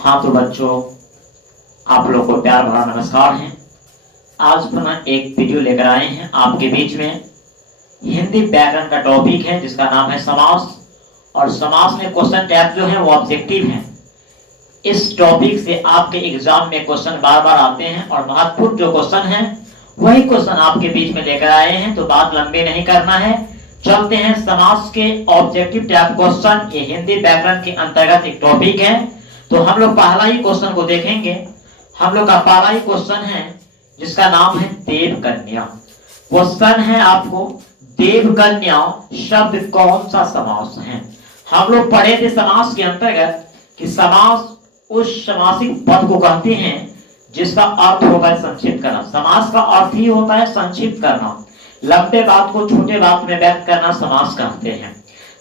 हाँ तो बच्चों, आप लोग को प्यार भरा नमस्कार है। आज पुनः एक वीडियो लेकर आए हैं आपके बीच में। हिंदी व्याकरण का टॉपिक है जिसका नाम है समास, और समास में क्वेश्चन टाइप जो है वो ऑब्जेक्टिव है। इस टॉपिक से आपके एग्जाम में क्वेश्चन बार बार आते हैं और महत्वपूर्ण जो क्वेश्चन है वही क्वेश्चन आपके बीच में लेकर आए हैं। तो बात लंबी नहीं करना है, चलते हैं समास के ऑब्जेक्टिव टाइप क्वेश्चन। ये हिंदी व्याकरण के अंतर्गत एक टॉपिक है। तो हम लोग पहला ही क्वेश्चन को देखेंगे। हम लोग का पहला ही क्वेश्चन है जिसका नाम है देवकन्या। क्वेश्चन है आपको, देवकन्या शब्द कौन सा समास है। हम लोग पढ़े थे समास के अंतर्गत कि समास उस समासिक पद को कहते हैं जिसका अर्थ होता है संक्षिप्त करना। समास का अर्थ ही होता है संक्षिप्त करना, लंबे बात को छोटे बात में व्यक्त करना समास कहते हैं।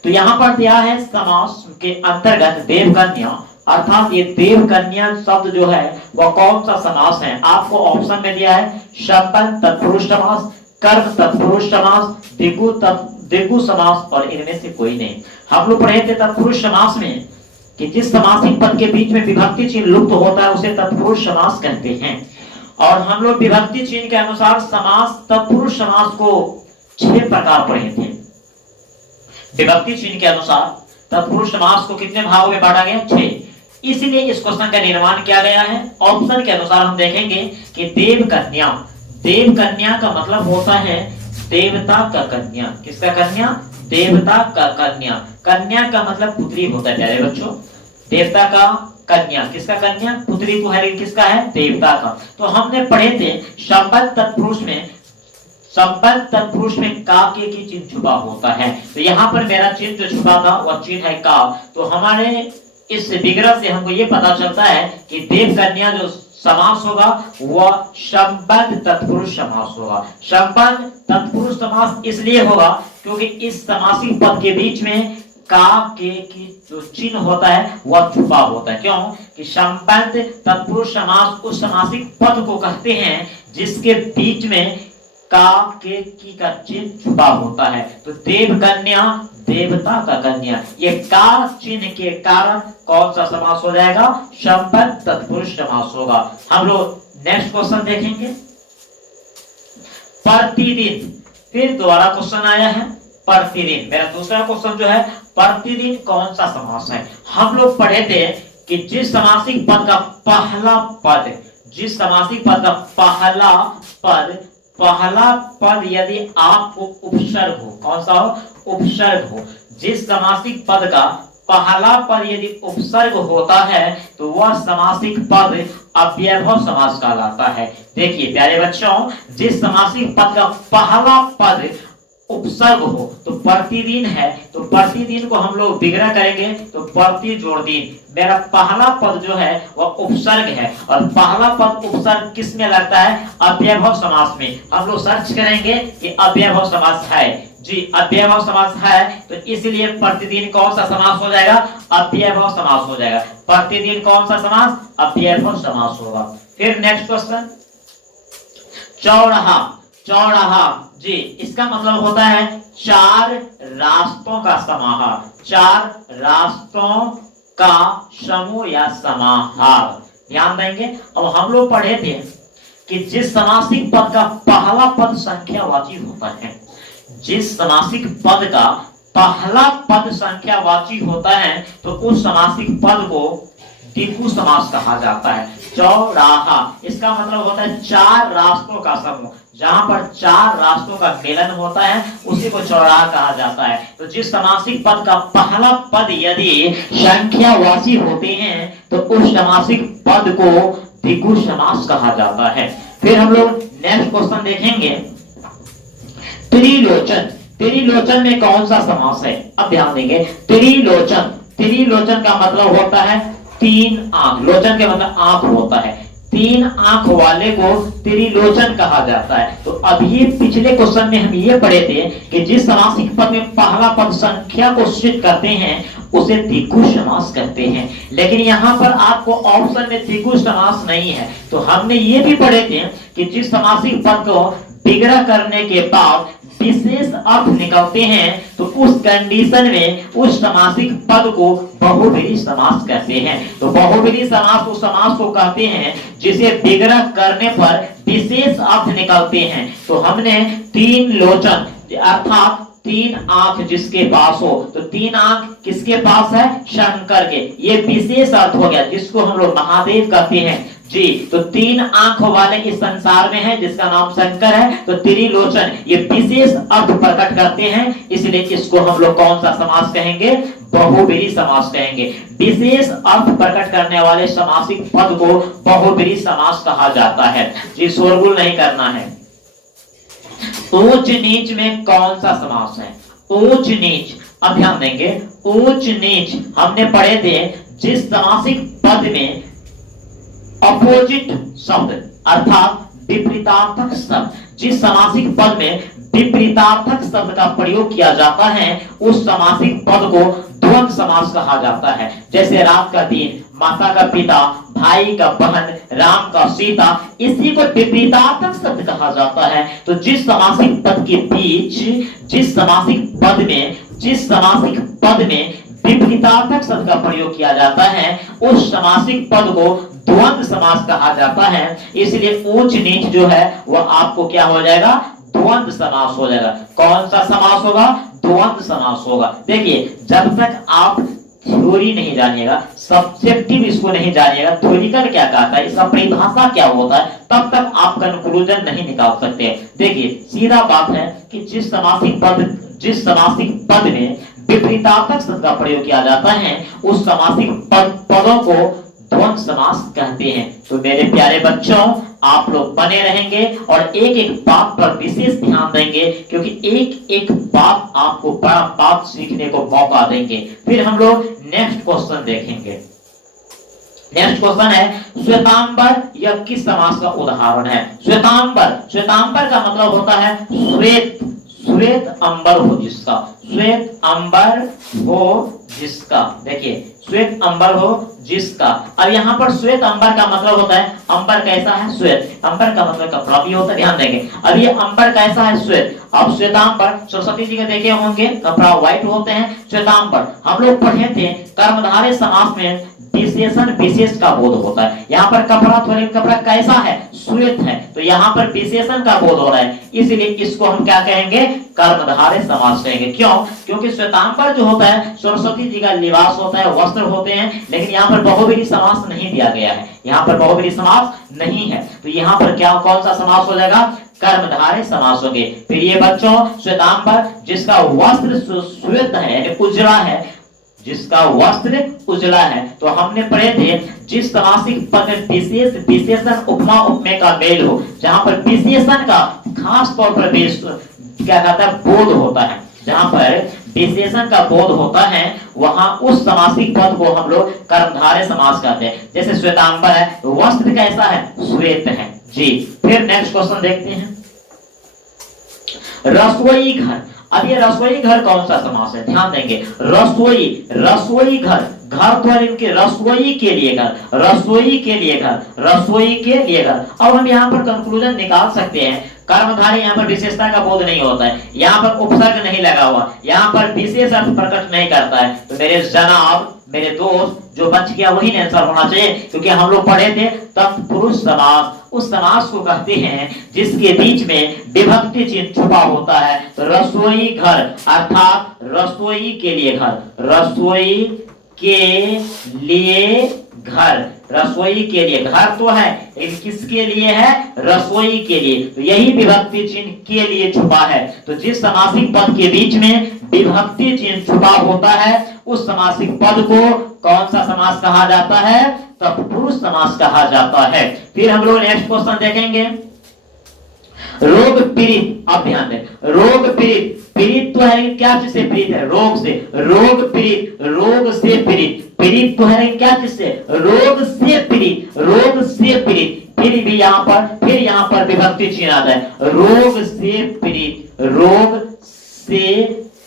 तो यहाँ पर दिया है समास के अंतर्गत देवकन्या, अर्थात ये देवकन्या शब्द जो है वह कौन सा समास है। आपको ऑप्शन में दिया है संबंध तत्पुरुष समास, कर्म तत्पुरुष समास, द्विगु समास और इनमें से कोई नहीं। हम लोग पढ़े थे तत्पुरुष समास में कि जिस समासिक पद के बीच में विभक्ति चिन्ह लुप्त होता है उसे तत्पुरुष समास कहते हैं। और हम लोग विभक्ति चिन्ह के अनुसार समास तत्पुरुष समास को 6 प्रकार पढ़े थे। विभक्ति चिन्ह के अनुसार तत्पुरुष समास को कितने भागों में बांटा गया? 6। इसलिए इस क्वेश्चन का निर्माण किया गया है। ऑप्शन के अनुसार हम देखेंगे कि देवकन्या, देवकन्या का मतलब होता है देवता का कन्या। किसका कन्या? देवता का कन्या। कन्या का मतलब पुत्री होता है प्यारे बच्चों। देवता का कन्या, किसका कन्या? पुत्री तो है, किसका है? देवता का। तो हमने पढ़े थे संबंध तत्पुरुष में, संबंध तत्पुरुष में का के की चिन्ह छुपा होता है। तो यहाँ पर मेरा चिन्ह जो छुपा था वह चिन्ह है का। तो हमारे इस विग्रह से हमको ये पता चलता है कि देवकन्या जो समास होगा वह संबंध तत्पुरुष समास होगा। संबंध तत्पुरुष समास इसलिए होगा क्योंकि इस समासिक पद के बीच में का के की जो चिन्ह होता है वह छुपा होता है। क्यों कि संबंध तत्पुरुष समास उस समासिक पद को कहते हैं जिसके बीच में का के की का चिन्ह छुपा होता है। तो देवकन्या देवता का कन्या, ये का चिन्ह के कारण कौन सा समास हो जाएगा? संबंध तत्पुरुष समास होगा। हम लोग नेक्स्ट क्वेश्चन देखेंगे। प्रतिदिन, फिर दोबारा क्वेश्चन आया है प्रतिदिन। मेरा दूसरा क्वेश्चन जो है प्रतिदिन कौन सा समास है। हम लोग पढ़े थे कि जिस समासिक पद का पहला पद, जिस समासिक पद का पहला पद यदि आपको उपसर्ग हो, कौन सा हो? उपसर्ग हो। जिस समासिक पद का पहला पद यदि उपसर्ग होता है तो वह समासिक पद अव्ययभाव समास कहलाता है। देखिए प्यारे बच्चों, जिस समासिक पद का पहला पद उपसर्ग हो, तो प्रतिदिन है, तो प्रतिदिन को हम लोग विग्रह करेंगे तो प्रति जोड़ दिन। मेरा पहला पद जो है वह उपसर्ग है, और पहला पद उपसर्ग किस में लगता है? अव्ययभाव समास में। हम लोग सर्च करेंगे कि अव्ययभाव समास है जी, अव्ययभाव समास है, तो इसलिए प्रतिदिन कौन सा समास हो जाएगा? अव्ययभाव समास हो जाएगा। प्रतिदिन कौन सा समास? अव्ययभाव समास होगा। फिर नेक्स्ट क्वेश्चन, चौराहा। चौराहा जी, इसका मतलब होता है 4 रास्तों का समाहार, 4 रास्तों का समूह या समाहार। ध्यान देंगे। अब हम लोग पढ़े थे कि जिस समासिक पद का पहला पद संख्यावाची होता है, जिस समासिक पद का पहला पद संख्यावाची होता है तो उस समासिक पद को द्विगु समास कहा जाता है। चौराहा, इसका मतलब होता है 4 रास्तों का समूह। जहां पर 4 रास्तों का मिलन होता है उसी को चौराहा कहा जाता है। तो जिस समासिक पद का पहला पद यदि संख्यावाची होते हैं तो उस समासिक पद को द्विगु समास कहा जाता है। फिर हम लोग नेक्स्ट क्वेश्चन देखेंगे, त्रिलोचन। त्रिलोचन में कौन सा समास है? अब ध्यान देंगे। त्रिलोचन, त्रिलोचन का मतलब होता है 3 आंख। लोचन के मतलब आंख होता है। 3 आंख वाले को त्रिलोचन कहा जाता है। तो अब ये पिछले क्वेश्चन में हम ये पढ़े थे कि जिस समासिक पद में पहला पद संख्या को सूचित करते हैं उसे द्विगु समास कहते हैं। लेकिन यहाँ पर आपको ऑप्शन में द्विगु समास नहीं है। तो हमने ये भी पढ़े थे कि जिस समासिक पद को विग्रह करने के बाद विशेष अर्थ निकलते हैं तो उस कंडीशन में उस समासिक पद को बहुव्रीहि समास कहते हैं। तो बहुव्रीहि समास उस समास को कहते हैं जिसे विग्रह करने पर विशेष अर्थ निकलते हैं। तो हमने तीन लोचन अर्थात तीन आंख जिसके पास हो, तो तीन आंख किसके पास है? शंकर के। ये विशेष अर्थ हो गया जिसको हम लोग महादेव कहते हैं जी। तो तीन आंख वाले इस संसार में है जिसका नाम शंकर है। तो त्रिलोचन ये विशेष अर्थ प्रकट करते हैं, इसलिए इसको हम लोग कौन सा समास कहेंगे? बहुव्रीहि समास कहेंगे। विशेष अर्थ प्रकट करने वाले समासिक पद को बहुव्रीहि समास कहा जाता है जी। शोरगुल नहीं करना है। ऊंच नीच में कौन सा समास है? ऊंच नीच, अब ध्यान देंगे। ऊंच नीच हमने पढ़े थे जिस समासिक पद में अपोजिट शब्द अर्थात विपरीतार्थक शब्द, जिस समासिक पद में विपरीतार्थक शब्द का प्रयोग किया जाता है उस समासिक पद को द्वंद्व समास कहा जाता है। जैसे रात का दिन, माता का पिता, भाई का बहन, राम का सीता, इसी को विपरीतार्थक शब्द कहा जाता है। तो जिस समासिक पद के बीच जिस समासिक पद में विपरीतार्थक शब्द का प्रयोग किया जाता है उस समासिक पद को द्वंद्व समास कहा जाता है। इसलिए ऊंच नीच जो है वह आपको क्या हो जाएगा? द्वंद्व समास हो जाएगा। कौन सा समास होगा? द्वंद्व समास होगा। देखिए, जब तक आप थ्योरी नहीं जानिएगा, सब्जेक्टिव इसको नहीं जानिएगा, थ्योरिकल क्या कहता है, इसका परिभाषा क्या होता है, तब तक आप कंक्लूजन नहीं निकाल सकते। देखिए, सीधा बात है कि जिस समासिक पद में विपरीतार्थक शब्द का प्रयोग किया जाता है उस समासिक पदों को द्वंद्व समास कहते हैं। तो मेरे प्यारे बच्चों, आप लोग बने रहेंगे और एक एक बात पर विशेष ध्यान देंगे, क्योंकि एक एक बात आपको बड़ा बात सीखने को मौका देंगे। फिर हम लोग नेक्स्ट क्वेश्चन देखेंगे। नेक्स्ट क्वेश्चन है श्वेतांबर, यह किस समास का उदाहरण है? श्वेतांबर का मतलब होता है श्वेत अंबर हो जिसका, श्वेत अंबर हो जिसका। देखिए, श्वेत अंबर हो जिसका। अब यहाँ पर श्वेत अंबर का मतलब होता है, अंबर कैसा है? श्वेत। अंबर का मतलब कपड़ा भी होता है, ध्यान देंगे। अब ये अंबर कैसा है? श्वेत। अब श्वेतांबर सरस्वती जी के देखे होंगे, कपड़ा व्हाइट होते हैं। श्वेतांबर हम लोग पढ़े थे कर्मधारय समास में विशेषण विशेष का बोध होता है। यहाँ पर कपड़ा कैसा है? श्वेत है। तो यहाँ पर विशेषण का बोध हो रहा है, इसलिए इसको हम क्या कहेंगे? कर्मधारय समास कहेंगे। क्यों? क्योंकि श्वेतांबर जो होता है सरस्वती जी का लिबास होता है, वस्त्र होते हैं, लेकिन यहाँ पर बहुव्रीहि समास नहीं दिया गया है। यहाँ पर बहुव्रीहि समास नहीं है, तो यहाँ पर क्या कौन सा समास हो जाएगा? कर्मधारय समास होंगे। फिर ये बच्चों, श्वेतांबर जिसका वस्त्र श्वेत है यानी उजला है, जिसका वस्त्र उजला है। तो हमने पढ़े थे जिस समासिक पद में विशेष विशेषण उपमा उपमेय का मेल हो, जहां पर विशेषण का खास तौर पर क्या कहता है? बोध होता है। जहां पर विशेषण का बोध होता है वहां उस समासिक पद को हम लोग कर्मधारय समास कहते हैं। जैसे श्वेतांबर है, वस्त्र कैसा है? श्वेत है जी। फिर नेक्स्ट क्वेश्चन देखते हैं, रसोई घर। अब ये रसोई घर कौन सा समास है? ध्यान देंगे। रसोई घर, घर तो इनके रसोई के लिए घर, रसोई के लिए घर, रसोई के लिए घर। अब हम यहाँ पर कंक्लूजन निकाल सकते हैं, कर्मधारय यहाँ पर विशेषता का बोध नहीं होता है, यहाँ पर उपसर्ग नहीं लगा हुआ, यहाँ पर विशेष अर्थ प्रकट नहीं करता है। तो मेरे जनाब, मेरे दोस्त, जो बच गया वही आंसर होना चाहिए, क्योंकि हम लोग पढ़े थे तत्पुरुष समास। उस समास को कहते हैं जिसके बीच में विभक्ति चिन्ह छुपा होता है। तो रसोई घर अर्थात रसोई के लिए घर, रसोई के लिए घर, रसोई के लिए घर तो है, लेकिन किसके लिए है? रसोई के लिए। तो यही विभक्ति चिन्ह के लिए छुपा है। तो जिस समासिक पद के बीच में विभक्ति चिन्ह छुपा होता है उस समासिक पद को कौन सा समास कहा जाता है? तत्पुरुष समास कहा जाता है। फिर हम लोग नेक्स्ट क्वेश्चन देखेंगे, रोग पीड़ित। अब ध्यान दें, रोग पीड़ित, पीड़ित तो है क्या चीज से पीड़ित है? रोग से। रोग पीड़ित, रोग से पीड़ित, पीड़ित तो है क्या चीज से? रोग से पीड़ित, रोग से पीड़ित। फिर भी यहाँ पर विभक्ति चिन्ह आता है, रोग से पीड़ित, रोग से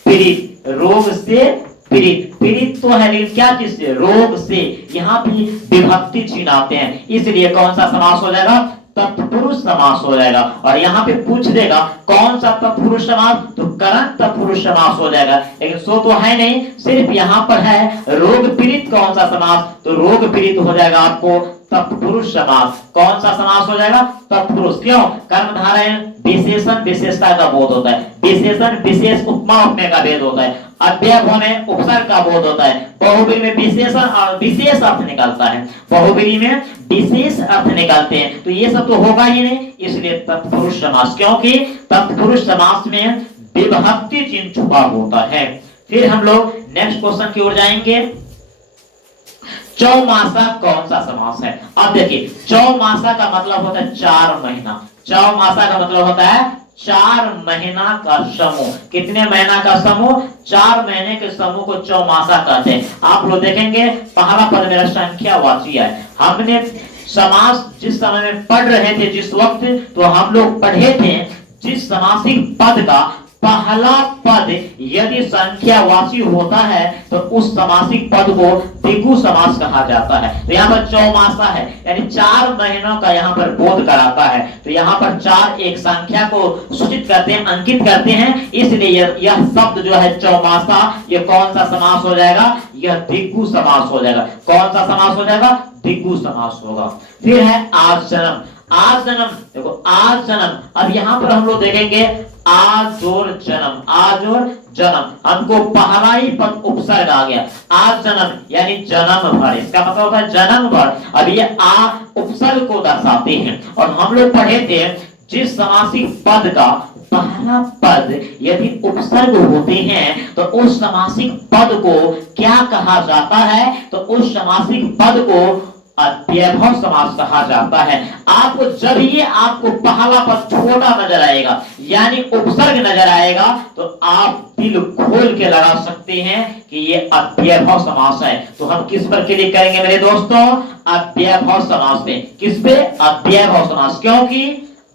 पीड़ित, रोग से पीड़ित। पीड़ित तो है लेकिन क्या चीज से? रोग से। यहाँ भी विभक्ति चिन्ह आते हैं, इसलिए कौन सा समास हो जाएगा? तत्पुरुष समास हो जाएगा। और यहाँ पे पूछ देगा कौन सा तत्पुरुष समास, तो करंट तत्पुरुष समास हो जाएगा। लेकिन सो तो है नहीं, सिर्फ यहाँ पर है रोग पीड़ित कौन सा समास, तो रोग पीड़ित हो जाएगा आपको तत्पुरुष समास। कौन सा समास हो जाएगा, तत्पुरुष। क्यों, कर्मधारय विशेषण विशेषता का बोध होता है, विशेषण विशेष उपमा उपमेय का भेद होता है, अव्यय में उपसर्ग का बोध होता है, बहुव्रीहि में विशेषण और विशेष अर्थ निकलता है, बहुव्रीहि में विशेष अर्थ निकलते हैं। तो ये सब तो होगा ही नहीं, इसलिए तत्पुरुष समास, क्योंकि तत्पुरुष समास में विभक्ति चिन्ह छुपा होता है। फिर हम लोग नेक्स्ट क्वेश्चन की ओर जाएंगे। चौमासा कौन सा समास है। अब देखिए, चौमासा का मतलब होता है 4 महीना। चौमासा का मतलब होता है 4 महीना का समूह। कितने महीना का समूह, 4 महीने के समूह को चौमासा कहते हैं। आप लोग देखेंगे पहला पद मेरा संख्यावाची है। हमने समास जिस समय में पढ़ रहे थे, जिस वक्त, तो हम लोग पढ़े थे जिस समासिक पद का पहला पद यदि संख्यावाची होता है तो उस समासिक पद को द्विगु समास कहा जाता है। तो यहाँ पर चौमासा है, यानी 4 महीनों का यहाँ पर बोध कराता है। तो यहाँ पर 4 एक संख्या को सूचित करते हैं, अंकित करते हैं, इसलिए यह शब्द जो है चौमासा, ये कौन सा समास हो जाएगा, यह द्विगु समास हो जाएगा। कौन सा समास हो जाएगा, द्विगु समास होगा। फिर है आज जन्म। आज जन्म, देखो आज जन्म, अब यहाँ पर हम लोग देखेंगे आज और जन्म, आज और जन्म, हमको पहला ही पद उपसर्ग आ गया। आज जन्म यानी जन्म भर, इसका मतलब होता है जन्म भर। अब ये आ उपसर्ग को दर्शाते हैं। और हम लोग पढ़े थे जिस समासिक पद का पहला पद यदि उपसर्ग होते हैं तो उस समासिक पद को क्या कहा जाता है, तो उस समासिक पद को अव्ययभाव समास कहा जाता है। आपको जब ये आपको पहला पद छोटा नजर आएगा यानी उपसर्ग नजर आएगा तो आप दिल खोल के लगा सकते हैं कि ये अव्ययभाव समास है। तो हम किस पर क्लिक करेंगे मेरे दोस्तों, अव्ययभाव समास पे। किस पे, अव्ययभाव समास। क्योंकि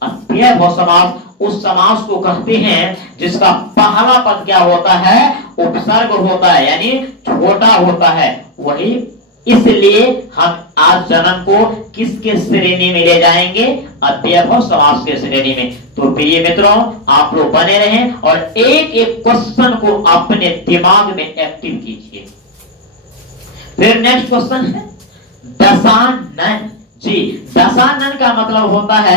अव्ययभाव समास उस समास को कहते हैं जिसका पहला पद क्या होता है, उपसर्ग होता है, यानी छोटा होता है। वही इसलिए हम आज जन्म को किसके श्रेणी में ले जाएंगे, अव्ययभाव समास के श्रेणी में। तो प्रिय मित्रों, आप लोग बने रहें और एक एक क्वेश्चन को अपने दिमाग में एक्टिव कीजिए। फिर नेक्स्ट क्वेश्चन है दशानन। जी, दशानन का मतलब होता है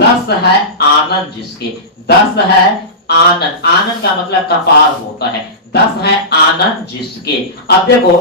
10 है आनंद जिसके, 10 है आनंद, आनंद का मतलब कपार होता है, 10 है आनंद जिसके। अब देखो,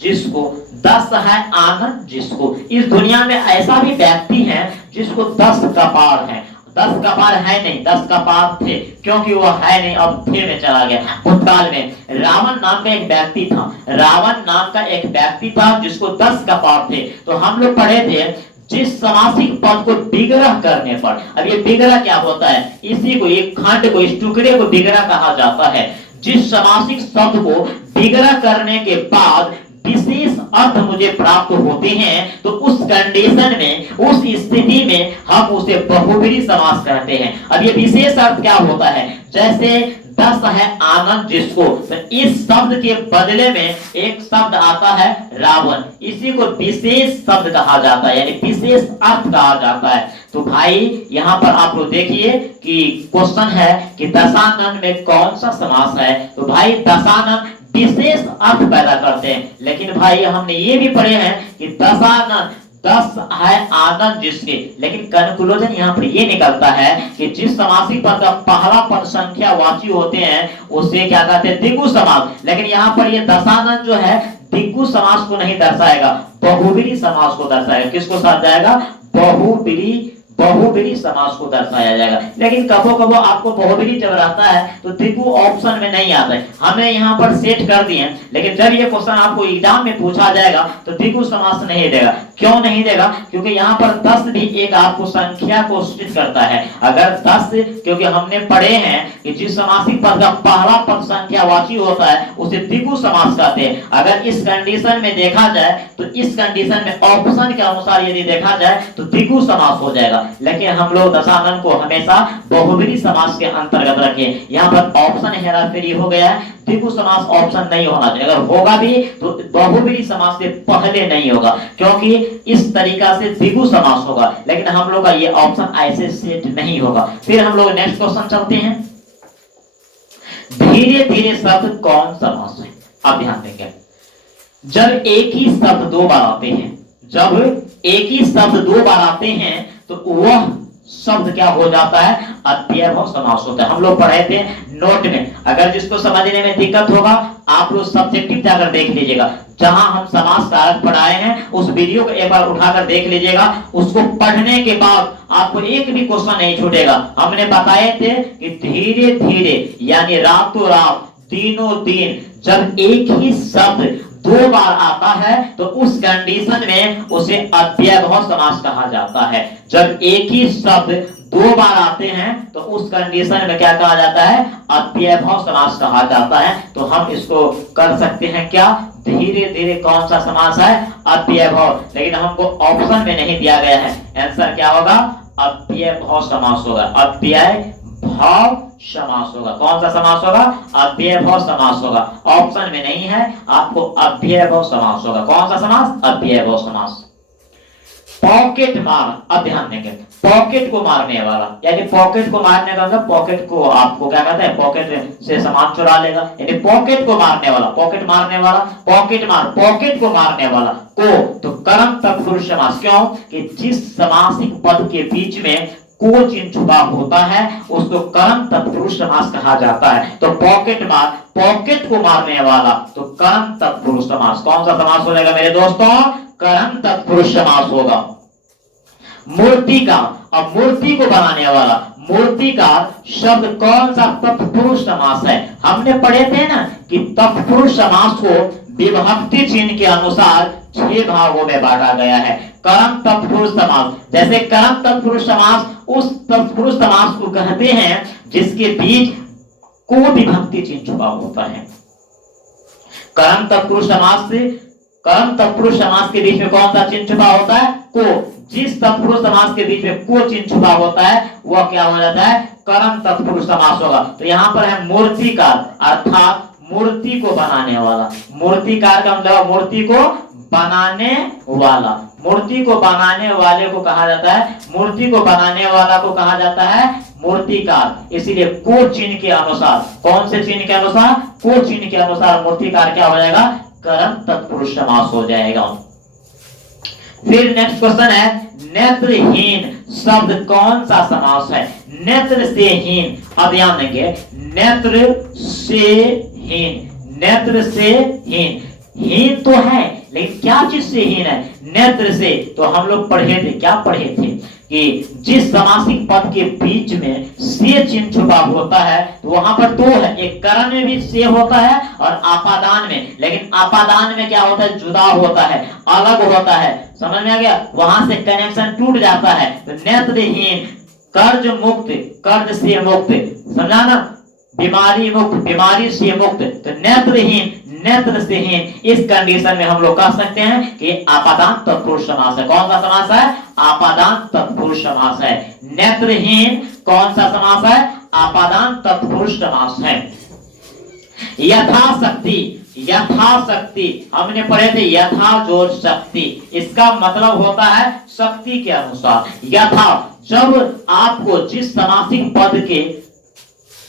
जिसको 10 है आनंद जिसको, इस दुनिया में ऐसा भी व्यक्ति है जिसको 10 कपार है। 10 कपार है नहीं, 10 कपार थे, क्योंकि वो है नहीं, अब थे में चला गया। भूतकाल में रावण नाम का एक व्यक्ति था, रावण नाम का एक व्यक्ति था जिसको 10 कपार थे। तो हम लोग पढ़े थे जिस समासिक पद को विग्रह करने पर, अब ये विग्रह क्या होता है, इसी को, एक खंड को, इस टुकड़े को विग्रह कहा जाता है। जिस समासिक शब्द को विग्रह करने के बाद विशेष अर्थ मुझे प्राप्त होते हैं तो उस कंडीशन में, उस स्थिति में हम उसे बहुव्रीहि समास कहते हैं। अब ये विशेष अर्थ क्या होता है, जैसे 10 है आनंद जिसको, तो इस शब्द के बदले में एक शब्द आता है रावण, इसी को विशेष शब्द कहा जाता है, यानी विशेष अर्थ कहा जाता है। तो भाई यहाँ पर आप लोग देखिए कि क्वेश्चन है कि दशानन में कौन सा समास है। तो भाई दशानन विशेष अर्थ पैदा करते हैं। लेकिन भाई हमने ये भी पढ़े हैं कि दशानन 10 है आनंद जिसके, लेकिन कंक्लूजन यहाँ पर ये निकलता है कि जिस समासिक पद का पहला पद संख्यावाची होते हैं उसे क्या कहते हैं, द्विगु समास। लेकिन यहाँ पर ये दशानन जो है द्विगु समास को नहीं दर्शाएगा, बहुव्रीहि समास को दर्शाएगा। किसको दर्शाएगा, बहुव्रीहि समास को दर्शाया जाएगा। लेकिन कबो कबो आपको बहुव्रीहि जब रहता है तो द्विगु ऑप्शन में नहीं आता है, हमें यहाँ पर सेट कर दिए। लेकिन जब ये क्वेश्चन आपको एग्जाम में पूछा जाएगा तो द्विगु समास नहीं देगा। क्यों नहीं देगा, क्योंकि यहाँ पर 10 भी एक आपको संख्या को सूचित करता है। अगर 10, क्योंकि हमने पढ़े हैं कि जिस समासिक पद का पहला पद संख्यावाची होता है उसे द्विगु समास कहते हैं। अगर इस कंडीशन में देखा जाए तो इस कंडीशन में ऑप्शन के अनुसार यदि देखा जाए तो द्विगु समास हो जाएगा। लेकिन हम लोग दशानन को हमेशा बहुब्रीहि समास के अंतर्गत रखें। यहाँ पर ऑप्शन हेराफेरी हो गया है, द्विगु समास ऑप्शन नहीं होना चाहिए, अगर होगा भी तो बहुब्रीहि समास से पहले नहीं होगा, क्योंकि इस तरीका से द्विगु समास होगा, लेकिन हम लोग का ये ऑप्शन ऐसे सेट नहीं होगा। फिर हम लोग नेक्स्ट क्वेश्चन चलते हैं, धीरे धीरे शब्द कौन समास है? अब ध्यान देंगे, जब एक ही शब्द दो बार आते हैं, जब एक ही शब्द दो बार आते हैं तो वह शब्द क्या हो जाता है? अव्ययभाव समास होता है। हम लोग पढ़े थे नोट में, अगर जिसको समझने में दिक्कत होगा आप लोग सब्जेक्टिव जाकर देख लीजिएगा, जहां हम समास कारक पढ़ाए हैं उस वीडियो को एक बार उठाकर देख लीजिएगा। उसको पढ़ने के बाद आपको एक भी क्वेश्चन नहीं छूटेगा। हमने बताए थे कि धीरे धीरे यानी रातों रात, दिनों दिन, जब एक ही शब्द दो बार आता है तो उस कंडीशन में उसे अव्ययभाव समास कहा जाता है। जब एक ही शब्द दो बार आते हैं तो उस कंडीशन में क्या कहा जाता है? अव्ययभाव समास कहा जाता है। तो हम इसको कर सकते हैं क्या? धीरे धीरे कौन सा समास है? अव्ययभाव। लेकिन हमको ऑप्शन में नहीं दिया गया है, आंसर क्या होगा? अव्ययभाव समास होगा, अव्ययभाव समास होगा। कौन सा समास होगा? अव्ययभाव समास होगा। ऑप्शन में नहीं है, आपको अव्ययभाव समास होगा। कौन सा समास? अव्ययभाव समास। पॉकेट मार, अब ध्यान देंगे, पॉकेट को मारने वाला, यानी पॉकेट को मारने का मतलब पॉकेट को आपको क्या कहते हैं? पॉकेट से सामान चुरा लेगा, यानी पॉकेट को मारने वाला, पॉकेट मारने वाला, पॉकेट मार, पॉकेट को मारने वाला को तो कर्म तत्पुरुष समास। क्यों? कि जिस समासिक पद के बीच में को चिन्ह छुपा होता है उसको कर्म तत्पुरुष समास कहा जाता है। तो पॉकेट मार, पॉकेट को मारने वाला, तो कर्म तत्पुरुष समास। कौन सा समास हो जाएगा मेरे दोस्तों? कर्म तत्पुरुष समास होगा। मूर्तिकार, अब मूर्ति को बनाने वाला, मूर्तिकार शब्द कौन सा? तत्पुरुष समास है। हमने पढ़े थे ना कि तत्पुरुष समास को विभक्ति चिन्ह के अनुसार 6 भागों में बांटा गया है। कर्म तत्पुरुष समास, जैसे कर्म तत्पुरुष समास उस तत्पुरुष समास को कहते हैं जिसके बीच को विभक्ति चिन्ह छुपा होता है। कर्म तत्पुरुष समास से, कर्म तत्पुरुष समास के बीच में कौन सा चिन्ह छुपा होता है? को। जिस तत्पुरुष समास के बीच में को चिन्ह छुपा होता है वह क्या हो जाता है? कर्म तत्पुरुष समास होगा। तो यहाँ पर है मूर्तिकार, अर्थात मूर्ति को बनाने वाला। मूर्तिकार का मतलब मूर्ति को बनाने वाला, मूर्ति को बनाने वाले को कहा जाता है, मूर्ति को बनाने वाला को कहा जाता है मूर्तिकार। इसीलिए को चिन्ह के अनुसार, कौन से चिन्ह के अनुसार? को चिन्ह के अनुसार मूर्तिकार क्या हो जाएगा? कर्म तत्पुरुष समास हो जाएगा। फिर नेक्स्ट क्वेश्चन है, नेत्रहीन शब्द कौन सा समास है? नेत्र से हीन, अब ध्यान देंगे, नेत्र से हीन, नेत्र से हीन, हीन तो है लेकिन क्या चीज से हीन है? नेत्र से। तो हम लोग पढ़े थे, क्या पढ़े थे कि जिस समासिक पद के बीच में से चिन्ह छुपा होता है तो वहां पर दो है, एक करण में भी से होता है और आपादान में, लेकिन आपादान में क्या होता है? जुदा होता है, अलग होता है। समझ में आ गया? वहां से कनेक्शन टूट जाता है। तो नेत्रहीन, कर्ज मुक्त, कर्ज से मुक्त, समझा ना? बीमारी मुक्त, बीमारी से मुक्त। तो नेत्रहीन, नेत्र से हीन, इस कंडीशन में हम लोग कह सकते हैं कि आपादान तत्पुरुष समास है। कौन सा समास है? आपादान तत्पुरुष समास है। नेत्रहीन कौन सा समास है? आपादान तत्पुरुष समास है। यथाशक्ति, यथाशक्ति हमने पढ़े थे, यथा जोर शक्ति, इसका मतलब होता है शक्ति के अनुसार। यथा, जब आपको जिस समासिक पद के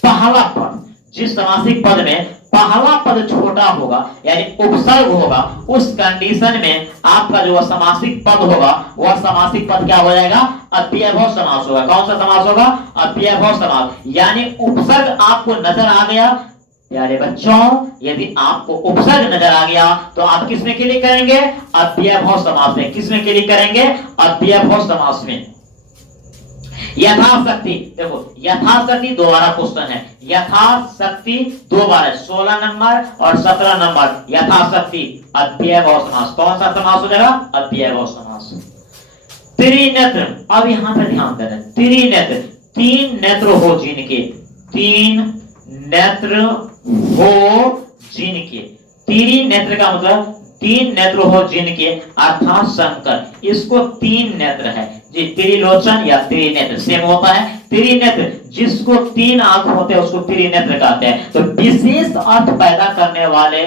पहला पद, जिस समासिक पद में पहला पद छोटा होगा यानी उपसर्ग होगा, उस कंडीशन में आपका जो समासिक पद होगा वह समासिक पद क्या हो जाएगा? अव्ययभाव समास होगा। कौन सा समास होगा? अव्ययभाव समास। यानी उपसर्ग आपको नजर आ गया प्यारे बच्चों, यदि आपको उपसर्ग नजर आ गया तो आप किसमें क्लिक करेंगे? अव्ययभाव समास में। किसमें क्लिक करेंगे? अव्ययभाव समास में। यथाशक्ति, देखो यथाशक्ति दोबारा क्वेश्चन है, यथाशक्ति दो बार है, 16 नंबर और 17 नंबर। यथाशक्ति अव्ययभाव समास। कौन सा समास हो जाएगा? अव्ययभाव समास। त्रिनेत्र, अब यहां पर ध्यान देना, त्रिनेत्र, तीन नेत्र हो जिनके, तीन नेत्र हो जिनके, त्रिनेत्र का मतलब तीन नेत्र हो जिनके, अर्थात शंकर, इसको तीन नेत्र है। जी त्रिलोचन या त्रिनेत्र सेम होता है। त्रिनेत्र जिसको 3 आंख होते हैं उसको त्रिनेत्र कहते हैं। तो विशेष अर्थ पैदा करने वाले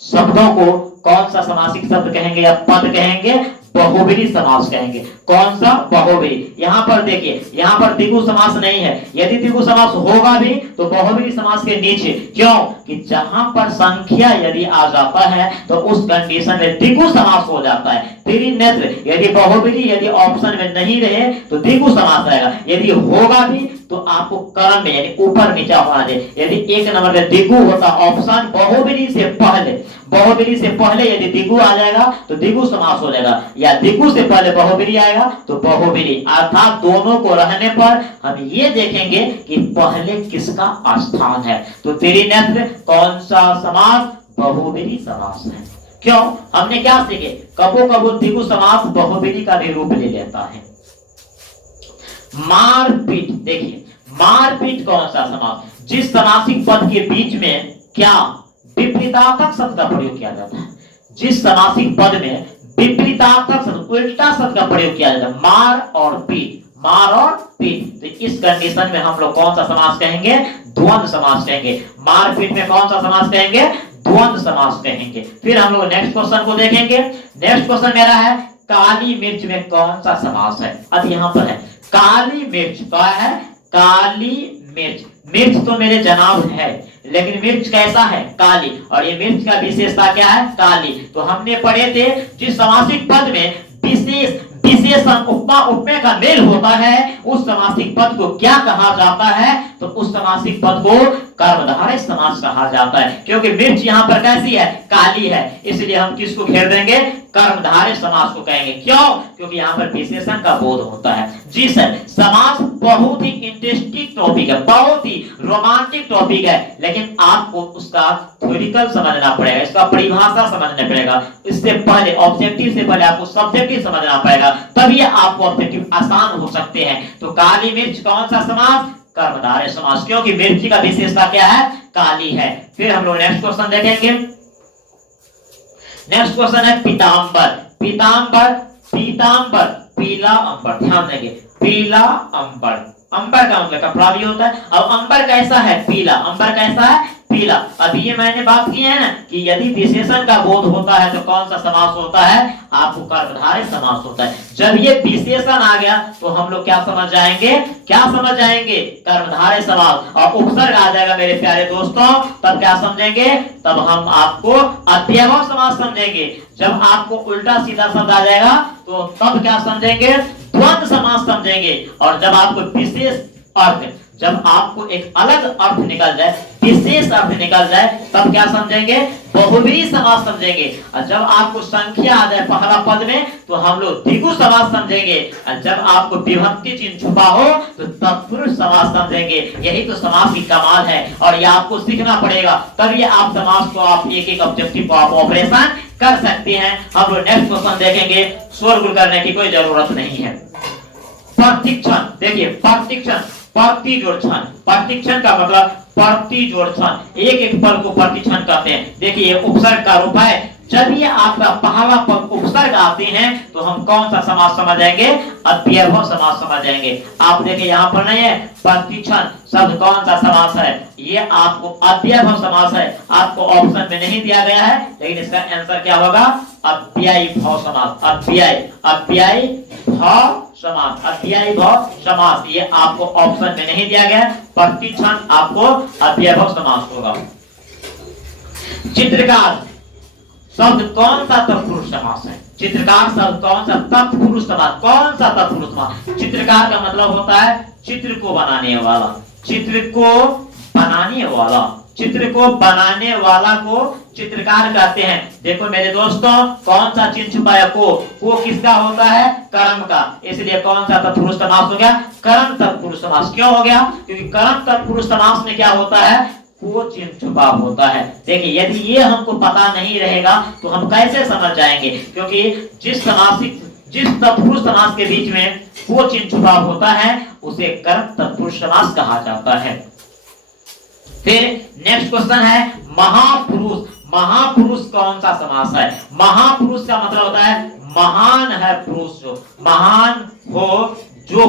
शब्दों को कौन सा समासिक शब्द कहेंगे या पद कहेंगे? बहुब्रीहि समास कहेंगे। कौन सा? बहुब्रीहि। यहाँ पर देखिए, यहाँ पर द्विगु समास नहीं है। यदि द्विगु समास होगा भी तो बहुब्रीहि समास के नीचे। क्यों? कि जहां पर संख्या यदि आ जाता है तो उस कंडीशन में द्विगु समास हो जाता है। त्रिनेत्र यदि बहुब्रीहि यदि ऑप्शन में नहीं रहे तो द्विगु समास आएगा। यदि होगा भी तो आपको क्रम में यानी ऊपर नीचा होना चाहिए। यदि 1 नंबर पे द्विगु होता ऑप्शन बहुब्रीहि से पहले, बहुब्रीहि से पहले यदि द्विगु आ जाएगा तो द्विगु समास हो जाएगा, या द्विगु से पहले बहुब्रीहि आएगा तो बहुब्रीहि। अर्थात दोनों को रहने पर हम ये देखेंगे कि पहले किसका स्थान है। तो त्रिनेत्र कौन सा समास? बहुब्रीहि समास है। क्यों? हमने क्या सीखे? कबो कबो द्विगु समास बहुब्रीहि का भी रूप ले लेता है। मारपीट, देखिए मारपीट कौन सा समास? जिस समासिक पद के बीच में क्या विपरीतार्थक शब्द का प्रयोग किया जाता है। जिस समासिक पद में विपरीतार्थक शब्द उल्टा शब्द का प्रयोग किया जाता है, मार और पीट, मार और पीट, तो इस कंडीशन में हम लोग कौन सा समास कहेंगे? द्वंद्व समास कहेंगे। मारपीट में कौन सा समास कहेंगे? द्वंद्व समास कहेंगे। फिर हम लोग नेक्स्ट क्वेश्चन को देखेंगे। नेक्स्ट क्वेश्चन मेरा है काली मिर्च में कौन सा समास है? अब यहाँ पर है काली मिर्च, क्या है? काली मिर्च। मिर्च तो मेरे जनाब है, लेकिन मिर्च कैसा है? काली। और ये मिर्च का विशेषता क्या है? काली। तो हमने पढ़े थे जिस समासिक पद में विशेष विशेषण उपमा उपमेय का मेल होता है उस समासिक पद को क्या कहा जाता है? तो उस समासिक पद को कर्मधारय समास कहा जाता है। क्योंकि मिर्च यहाँ पर कैसी है? काली है, इसलिए हम किसको घेर देंगे? कर्मधारय समास को कहेंगे। क्यों? क्योंकि यहाँ पर विशेषण का बोध होता है। जी सर, समास बहुत ही इंटरेस्टिंग टॉपिक है, बहुत ही रोमांटिक टॉपिक है, लेकिन आपको उसका थ्योरिकल समझना पड़ेगा, इसका परिभाषा समझना पड़ेगा। इससे पहले ऑब्जेक्टिव से पहले आपको सब्जेक्टिव समझना पड़ेगा, तभी आपको ऑब्जेक्टिव आसान हो सकते हैं। तो काली मिर्च कौन सा समास? कर्मधारय समास, क्योंकि मिर्ची का विशेषता क्या है? काली है। फिर हम लोग नेक्स्ट क्वेश्चन देखेंगे। नेक्स्ट क्वेश्चन है पीतांबर। पीतांबर, पीतांबर पीला अंबर, ध्यान देंगे पीला अंबर। अंबर का मतलब कपड़ा भी होता है। अब अंबर कैसा है? पीला। अंबर कैसा है? पीला। अब ये मैंने बात की है ना कि यदि विशेषण का बोध होता है तो कौन सा समास होता है? आपको कर्मधारय समास होता है। जब ये विशेषण आ गया तो हम लोग क्या समझ जाएंगे? क्या समझ जाएंगे? कर्मधारय समास। और उपसर्ग आ जाएगा मेरे प्यारे दोस्तों, तब क्या समझेंगे? तब हम आपको अव्ययभाव समास समझेंगे। जब आपको उल्टा सीधा शब्द आ जाएगा तो तब क्या समझेंगे? द्वंद्व समास समझेंगे। और जब आपको विशेष अर्थ, जब आपको एक अलग अर्थ निकल जाए, विशेष अर्थ निकल जाए, तब क्या समझेंगे? बहुब्रीहि समास समझेंगे। और जब आपको संख्या आ जाए पहला पद में तो हम लोग द्विगु समास समझेंगे। और जब आपको विभक्ति चिन्ह छुपा हो तो तत्पुरुष समास समझेंगे। यही तो समास की कमाल है और ये आपको सीखना पड़ेगा, तभी आप समास को आप एक एक ऑब्जेक्टिव को आप ऑपरेशन कर सकते हैं। हम लोग नेक्स्ट क्वेश्चन देखेंगे, शोरगुल करने की कोई जरूरत नहीं है। प्रतिक्षण, देखिए प्रतिक्षण, प्रतिजोड़ क्षण। प्रतिक्षण का मतलब प्रतिजोड़ क्षण, एक एक पद को प्रतिक्षण कहते हैं। देखिए उपसर्ग का रूप है। जब ये आपका पहला पद उपसर्ग आते हैं तो हम कौन सा समास समझेंगे? अव्ययभाव समास समझेंगे। आप देखिए यहाँ पर नहीं है प्रतिक्षण शब्द कौन सा समास है? ये आपको अव्ययभाव समास है। आपको ऑप्शन में नहीं दिया गया है, लेकिन इसका आंसर क्या होगा? अव्ययभाव समास। अव्ययभाव समास, अव्ययभाव समास, ये आपको ऑप्शन में नहीं दिया गया। प्रतिक्षण आपको अव्ययभाव समास होगा। चित्रकार शब्द कौन सा तत्पुरुष समास है? चित्रकार शब्द कौन सा तत्पुरुष समास? कौन सा तत्पुरुष समास? चित्रकार का मतलब होता है चित्र को बनाने वाला, चित्र को बनाने वाला, चित्र को बनाने वाला को चित्रकार कहते हैं। देखो मेरे दोस्तों, कौन सा चिन्ह छुपाया? को किसका होता है? कर्म का, इसलिए कौन सा तत्पुरुष समास हो गया? कर्म तत्पुरुष समास। क्यों हो गया? क्योंकि कर्म तत्पुरुष समास में क्या होता है? को चिन्ह छुपा होता है। देखिए यदि ये हमको पता नहीं रहेगा तो हम कैसे समझ जाएंगे? क्योंकि जिस तत्पुरुष समास के बीच में को चिन्ह छुपा होता है उसे कर्म तत्पुरुष समास कहा जाता है। फिर नेक्स्ट क्वेश्चन है महापुरुष। महापुरुष कौन सा समास है? महापुरुष का मतलब होता है महान है पुरुष, जो महान हो, जो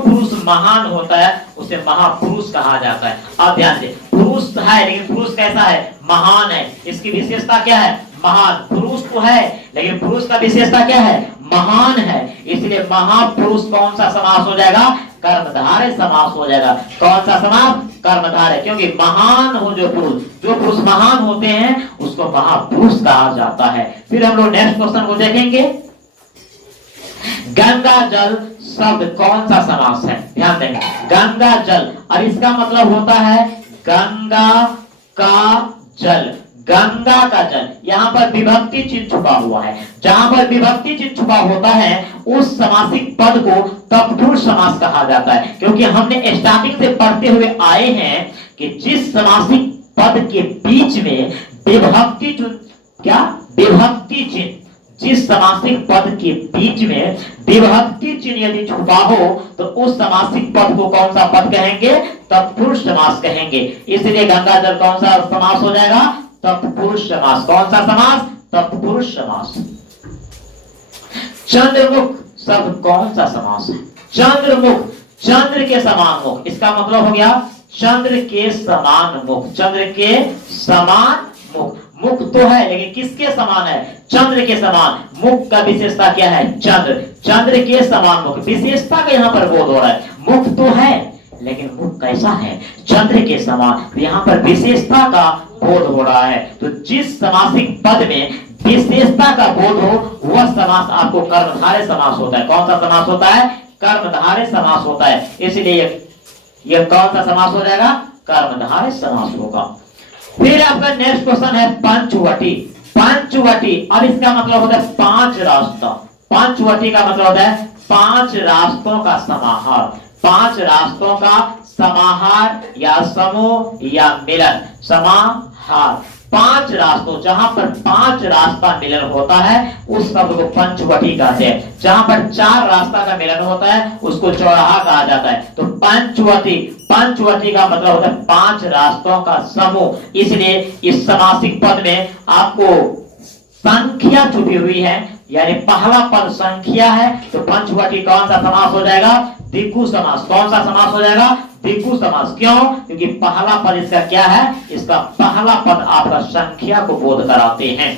पुरुष महान होता है उसे महापुरुष कहा जाता है। अब ध्यान से, पुरुष है लेकिन पुरुष कैसा है? महान है। इसकी विशेषता क्या है? महान। पुरुष तो है लेकिन पुरुष का विशेषता क्या है? महान है। इसलिए महापुरुष कौन सा समास हो जाएगा? कर्मधारय समास हो जाएगा। कौन सा समास? कर्मधारय। क्योंकि महान हो जो पुरुष महान होते हैं उसको महापुरुष कहा जाता है। फिर हम लोग नेक्स्ट क्वेश्चन को देखेंगे। गंगा जल शब्द कौन सा समास है? ध्यान देंगे, गंगा जल, और इसका मतलब होता है गंगा का जल। गंगा का जल, यहाँ पर विभक्ति चिन्ह छुपा हुआ है। जहां पर विभक्ति चिन्ह छुपा होता है उस समासिक पद को तत्पुरुष समास कहा जाता है। क्योंकि हमने स्टार्टिंग से पढ़ते हुए आए हैं कि जिस समासिक पद के बीच में विभक्ति चिन्ह, जिस समासिक पद के बीच में विभक्ति चिन्ह यदि छुपा हो तो उस समासिक पद को कौन सा पद कहेंगे? तत्पुरुष समास कहेंगे। इसलिए गंगा जल कौन सा समास हो जाएगा? तत्पुरुष समास। कौन सा समास? तत्पुरुष समास। चंद्रमुख शब्द कौन सा समास है? चंद्रमुख, चंद्र के समान मुख, इसका मतलब हो गया चंद्र के समान मुख। चंद्र के समान मुख, मुख तो है लेकिन किसके समान है? चंद्र के समान। मुख का विशेषता क्या है? चंद्र के समान मुख, विशेषता का यहाँ पर बोध हो रहा है। मुख तो है लेकिन मुख कैसा है? चंद्र के समान। तो यहाँ पर विशेषता का बोध हो रहा है। तो जिस समासिक पद में विशेषता का बोध हो वह समास आपको कर्मधारय समास होता है। कौन सा समास होता है? कर्मधारय समास होता है। इसलिए यह कौन सा समास हो जाएगा? कर्मधारय समास होगा। फिर आपका नेक्स्ट क्वेश्चन है पंचवटी। पंचवटी, अब इसका मतलब होता है पांच रास्ता। पंचवटी का मतलब होता है पांच रास्तों का समाहार। पांच रास्तों का समाहार या समूह या मिलन। समाहार, पांच रास्तों, जहां पर पांच रास्ता मिलन होता है उस शब्द को पंचवटी कहते हैं। जहां पर चार रास्ता का मिलन होता है उसको चौराहा कहा जाता है। तो पंचवटी, पंचवटी का मतलब होता है पांच रास्तों का समूह। इसलिए इस समासिक पद में आपको संख्या छुपी हुई है, यानी पहला पद संख्या है। तो पंचवटी कौन सा समास हो जाएगा? द्विगु समास। कौन सा समास हो जाएगा? द्विगु समास। क्यों? क्योंकि पहला पद इसका क्या है? इसका पहला पद आपका संख्या को बोध कराते हैं।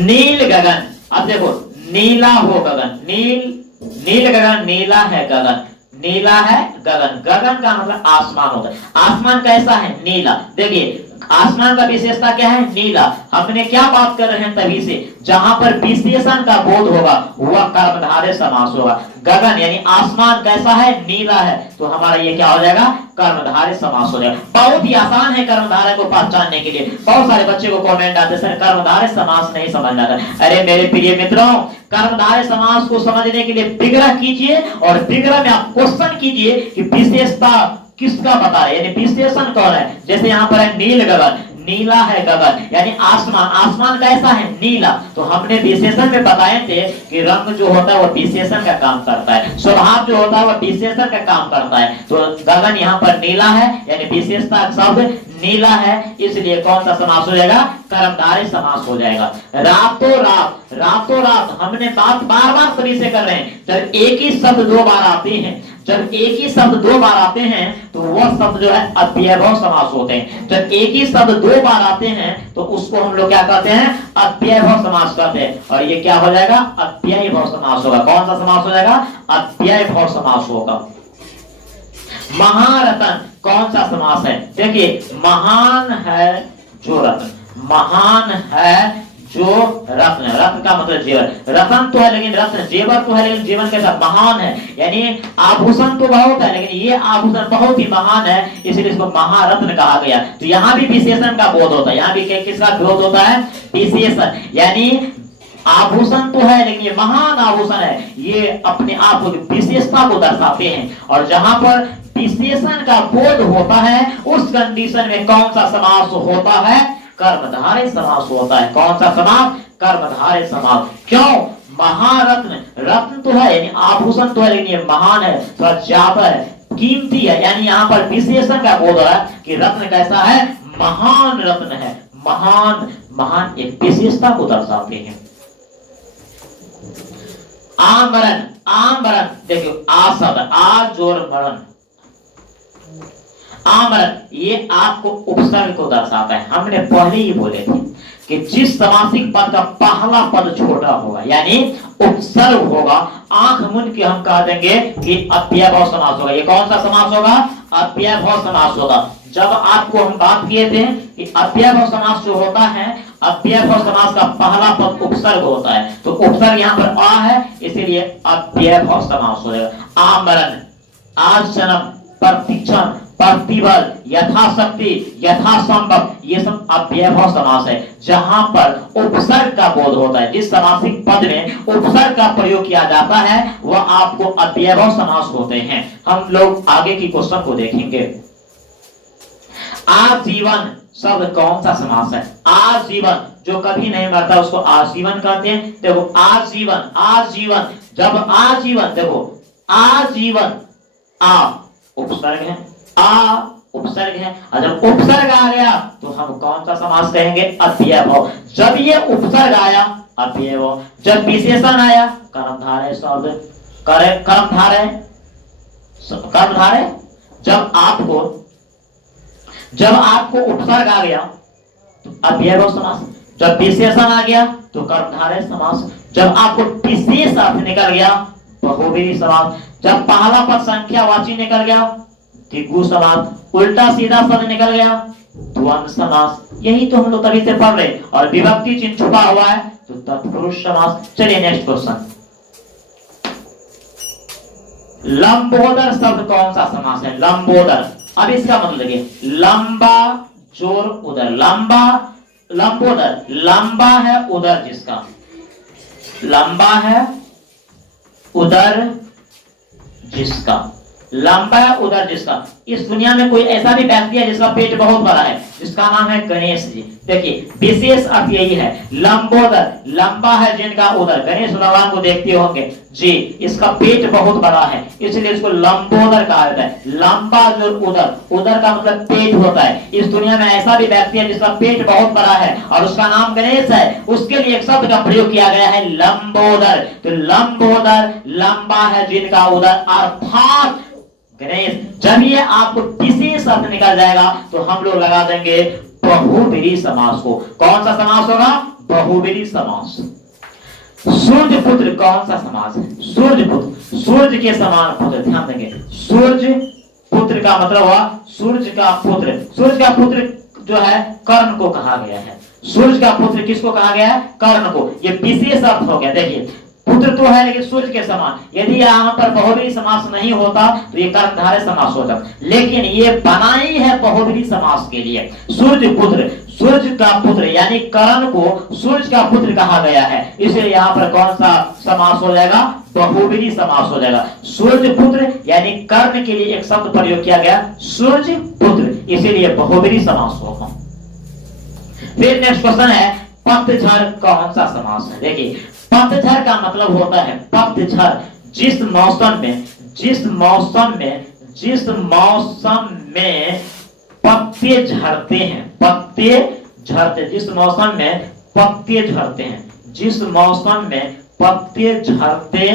नील गगन, अब देखो नीला हो गगन, नील गगन, नीला है गगन, नीला है गगन। गगन का मतलब आसमान होता है। आसमान कैसा है? नीला। देखिए आसमान का विशेषता क्या है? नीला। हमने क्या बात कर रहे हैं तभी से, जहां पर विशेषण का बोध होगा वह कर्मधारय समास होगा। गगन यानी आसमान कैसा है? नीला है, तो हमारा ये क्या हो जाएगा? कर्मधारय समास हो जाएगा। बहुत ही आसान है कर्मधारय को पहचानने के लिए। बहुत सारे बच्चे को कमेंट आते हैं सर कर्मधारय समास नहीं समझ आता। अरे मेरे प्रिय मित्रों, कर्मधारय समास को समझने के लिए विग्रह कीजिए और विग्रह में आप क्वेश्चन कीजिए कि विशेषता किसका बता है, यानी विशेषण कौन है। जैसे यहाँ पर है नील गगन, नीला है गगन, यानी आसमान। आसमान कैसा है? नीला। तो हमने विशेषण में बताए थे कि रंग जो होता है वो विशेषण का काम करता है, स्वभाव जो होता है वो विशेषण का काम करता है। तो गगन यहाँ पर नीला है, यानी विशेषता शब्द नीला है, इसलिए कौन सा समास हो जाएगा? कर्मधारय समास हो जाएगा। रातों रात, रातों रात, हमने बात बार बार सभी से कर रहे हैं। जब एक ही शब्द दो बार आते हैं, जब एक ही शब्द दो बार आते हैं तो वह शब्द जो है अव्ययभाव समास होते हैं। जब एक ही शब्द दो बार आते हैं तो उसको हम लोग क्या कहते हैं? अव्ययभाव समास कहते हैं। और ये क्या हो जाएगा? अव्ययभाव समास होगा। कौन सा समास हो जाएगा? अव्ययभाव समास होगा। महारतन कौन सा समास है? देखिए महान है जो रत्न, महान है जो रत्न, रत्न का मतलब जीवन। रत्न तो है लेकिन रत्न, जेवर तो है लेकिन जीवन के साथ महान है, यानी आभूषण तो बहुत है लेकिन ये आभूषण बहुत ही महान है, इसलिए इसको महारत्न कहा गया। तो यहाँ भी विशेषण का बोध होता है। यहाँ भी किसका बोध होता है? विशेषण, यानी आभूषण तो है लेकिन ये महान आभूषण है, ये अपने आप को विशेषता को दर्शाते हैं। और जहां पर विशेषण का बोध होता है उस कंडीशन में कौन सा समास होता है? कर्मधारय समास होता है। कौन सा समास? कर्मधारय समास। क्यों? महारत्न, रत्न तो है यानी आभूषण तो है लेकिन ये महान है, थोड़ा ज्यादा है, कीमती है, यानी यहाँ पर विशेषण का बोध हो रहा है कि रत्न कैसा है? महान रत्न है, महान महान एक विशेषता को दर्शाते हैं। आमरण, आमरण देखियो, आ शब्द, आ जोर मरण, आमरण ये आपको उपसर्ग को दर्शाता है। हमने पहले ही बोले थे कि जिस समासिक पद का पहला पद छोटा होगा यानी उपसर्ग होगा, आंख मूंद के हम कह देंगे कि अव्ययभाव समास होगा। ये कौन सा समास होगा? अव्ययभाव समास होगा। जब आपको हम बात किए थे कि अव्ययभाव समास जो होता है, अव्ययभाव समास का पहला पद उपसर्ग होता है, तो उपसर्ग यहाँ पर आ है, इसीलिए अव्ययभाव समास हो जाएगा। आमरण, आचरण, प्रतिक्षण, प्रतिबल, यथाशक्ति, यथासंभव, ये सब अव्ययभाव समास है, जहां पर उपसर्ग का बोध होता है। जिस समासिक पद में उपसर्ग का प्रयोग किया जाता है वह आपको अव्ययभाव समास होते हैं। हम लोग आगे की क्वेश्चन को देखेंगे। आजीवन शब्द कौन सा समास है? आजीवन, जो कभी नहीं मरता उसको आजीवन कहते हैं। देखो आजीवन, आजीवन, जब आजीवन, देखो आजीवन, आ उपसर्ग है, आ उपसर्ग है, और जब उपसर्ग आ गया तो हम कौन सा समास कहेंगे? अव्ययभाव। जब ये उपसर्ग आया अव्ययभाव, जब विशेषण आया कर्मधारय शब्द, कर्मधारय, कर्मधारय, जब आपको उपसर्ग आ गया तो अव्ययभाव समास, जब विशेषण आ गया तो कर्मधारय समास, जब आपको विशेष अर्थ निकल गया बहुव्रीहि समास, जब पहला पद संख्यावाची निकल गया द्विगु समास, उल्टा सीधा शब्द निकल गया द्वंद्व समास। यही तो हम लोग तभी से पढ़ रहे, और विभक्ति चिन्ह छुपा हुआ है तो तत्पुरुष समास। चलिए नेक्स्ट क्वेश्चन। लंबोदर शब्द कौन सा समास है? लंबोदर। अब इसका मतलब है लंबा जोर उदर, लंबा, लंबोदर, लंबा है उदर जिसका, लंबा है उदर जिसका, लंबा है उदर जिसका। इस दुनिया में कोई ऐसा भी व्यक्ति है जिसका पेट बहुत बड़ा है, जिसका नाम है गणेश जी। देखिए विशेष अर्थ यही है, लंबोदर, लंबा है जिनका उदर। गणेश भगवान को देखते होंगे जी, इसका पेट बहुत बड़ा है इसलिए इसको लंबोदर कहा जाता है। लंबा जो उदर, उदर का मतलब पेट होता है। इस दुनिया में ऐसा भी व्यक्ति है जिसका पेट बहुत बड़ा है और उसका नाम गणेश है, उसके लिए एक शब्द का प्रयोग किया गया है लंबोदर। तो लंबोदर, लंबा है जिनका उदर अर्थात गणेश। जब ये आपको विशेष अर्थ निकल जाएगा तो हम लोग लगा देंगे बहुव्रीहि समास को। कौन सा समास होगा? बहुव्रीहि समास। सूर्य पुत्र कौन सा समास है? सूर्य पुत्र, सूर्य के समान पुत्र, ध्यान देंगे। सूर्य पुत्र का मतलब हुआ सूर्य का पुत्र। सूर्य का पुत्र जो है कर्ण को कहा गया है। सूर्य का पुत्र किसको कहा गया है? कर्ण को। ये विशेष अर्थ हो गया। देखिए पुत्र तो है लेकिन सूर्य के समान। यदि यहाँ पर बहुव्रीहि समास नहीं होता तो ये कर्मधारय समास होता, लेकिन ये बनाई है बहुव्रीहि समास के लिए। सूर्य पुत्र, सूर्य का पुत्र यानी कर्ण को सूर्य का पुत्र कहा गया है, इसलिए यहाँ पर कौन सा समास हो जाएगा? बहुव्रीहि समास हो जाएगा। सूर्य पुत्र यानी कर्ण के लिए एक शब्द प्रयोग किया गया सूर्य पुत्र, इसीलिए बहुव्रीहि समास होगा। फिर नेक्स्ट क्वेश्चन है पतझड़ कौन सा समास है? देखिए पतझड़ का मतलब होता है पतझड़, जिस मौसम में, जिस मौसम में, जिस मौसम में पत्ते झड़ते हैं, पत्ते झड़ते, जिस मौसम में पत्ते झड़ते हैं, जिस मौसम में पत्ते झड़ते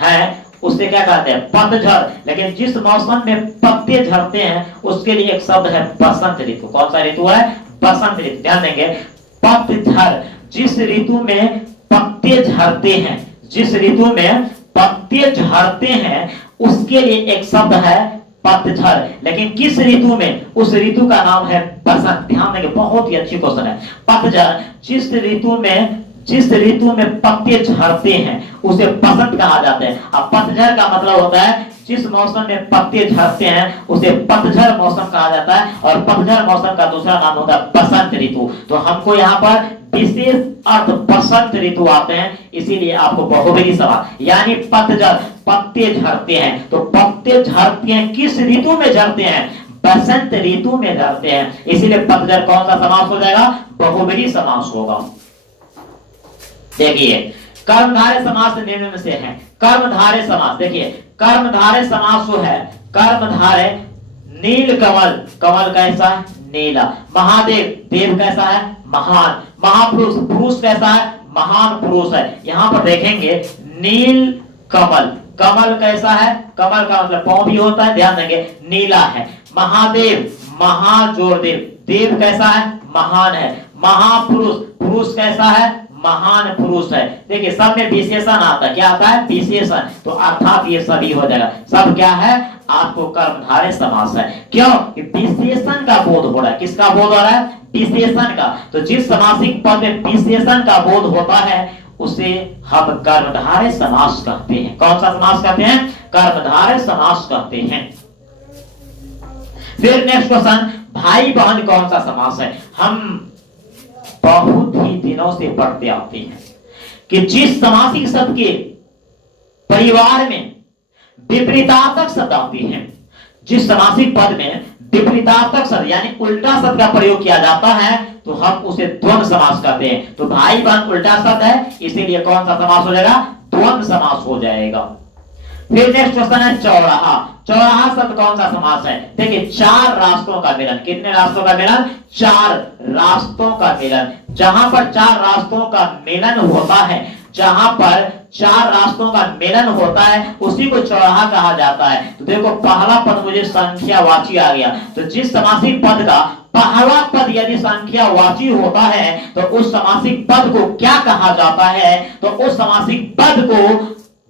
हैं उससे क्या कहते हैं? पतझड़। लेकिन जिस मौसम में पत्ते झड़ते हैं उसके लिए एक शब्द है बसंत ऋतु। कौन सा ऋतु है? बसंत ऋतु। ध्यान देंगे पतझड़, जिस ऋतु में पत्ते झड़ते हैं, जिस ऋतु में पत्ते झड़ते हैं उसके लिए एक शब्द है पतझड़। लेकिन किस ऋतु में? उस ऋतु का नाम है बसंत। ध्यान देंगे, बहुत ही अच्छी क्वेश्चन है। पतझड़, जिस ऋतु में, जिस ऋतु में पत्ते झड़ते हैं उसे बसंत कहा जाता है। अब पतझड़ का मतलब होता है जिस मौसम में पत्ते झड़ते हैं उसे पतझड़ मौसम कहा जाता है, और पतझड़ मौसम का दूसरा नाम होता है बसंत ऋतु। तो हमको यहाँ पर विशेष अर्थ बसंत ऋतु आते हैं, इसीलिए आपको बहुव्रीहि समास यानी पतझड़, पत्ते झड़ते हैं। तो पत्ते झड़ते हैं किस ऋतु में झड़ते हैं? बसंत ऋतु में झड़ते हैं, इसीलिए पतझड़ कौन सा समास हो जाएगा? बहुव्रीहि समास होगा। देखिए कर्मधारय समास निम्न में से है। कर्मधारय समास, देखिए कर्मधारय समास जो है, कर्मधारय नील कमल, कमल कैसा? नीला। महादेव, देव कैसा है? महान। महापुरुष, पुरुष कैसा है? महान पुरुष है। यहां पर देखेंगे नील कमल, कमल कैसा है? कमल का मतलब पांव भी होता है, ध्यान देंगे, नीला है। महादेव, महाजोरदेव, देव कैसा है? महान है। महापुरुष, पुरुष कैसा है? महान पुरुष है। देखिए सब में विशेषण आता है, क्या आता है? विशेषण। तो अर्थात ये सभी हो जाएगा। सब क्या है? आपको कर्मधारय समास है। क्यों? कि विशेषण का बोध हो रहा है। किसका बोध हो रहा है? विशेषण का। तो जिस समासिक पद में विशेषण का बोध होता है उसे हम कर्मधारय समास कहते हैं। कौन सा समास कहते हैं? कर्मधारय समास कहते हैं। फिर नेक्स्ट क्वेश्चन, भाई बहन कौन सा समास है? हम बहुत ही दिनों से पढ़ते आते हैं कि जिस समासिक शब्द के परिवार में विपरीतार्थक शब्द आते हैं, जिस समासिक पद में विपरीतार्थक शब्द यानी उल्टा शब्द का प्रयोग किया जाता है तो हम उसे द्वंद्व समास कहते हैं। तो भाई बहन उल्टा शब्द है, इसीलिए कौन सा समास हो जाएगा? द्वंद्व समास हो जाएगा। फिर नेक्स्ट क्वेश्चन है चौराहा। चौराहा शब्द कौन सा समास है? देखिए चार रास्तों का मिलन। कितने रास्तों का मिलन? चार रास्तों का मिलन। जहां पर चार रास्तों का मिलन होता है, जहां पर चार रास्तों का मिलन होता है उसी को चौराहा कहा जाता है। तो देखो पहला पद मुझे संख्यावाची आ गया। तो जिस समासिक पद का पहला पद यदि संख्यावाची होता है तो उस समासिक पद को क्या कहा जाता है? तो उस समासिक पद को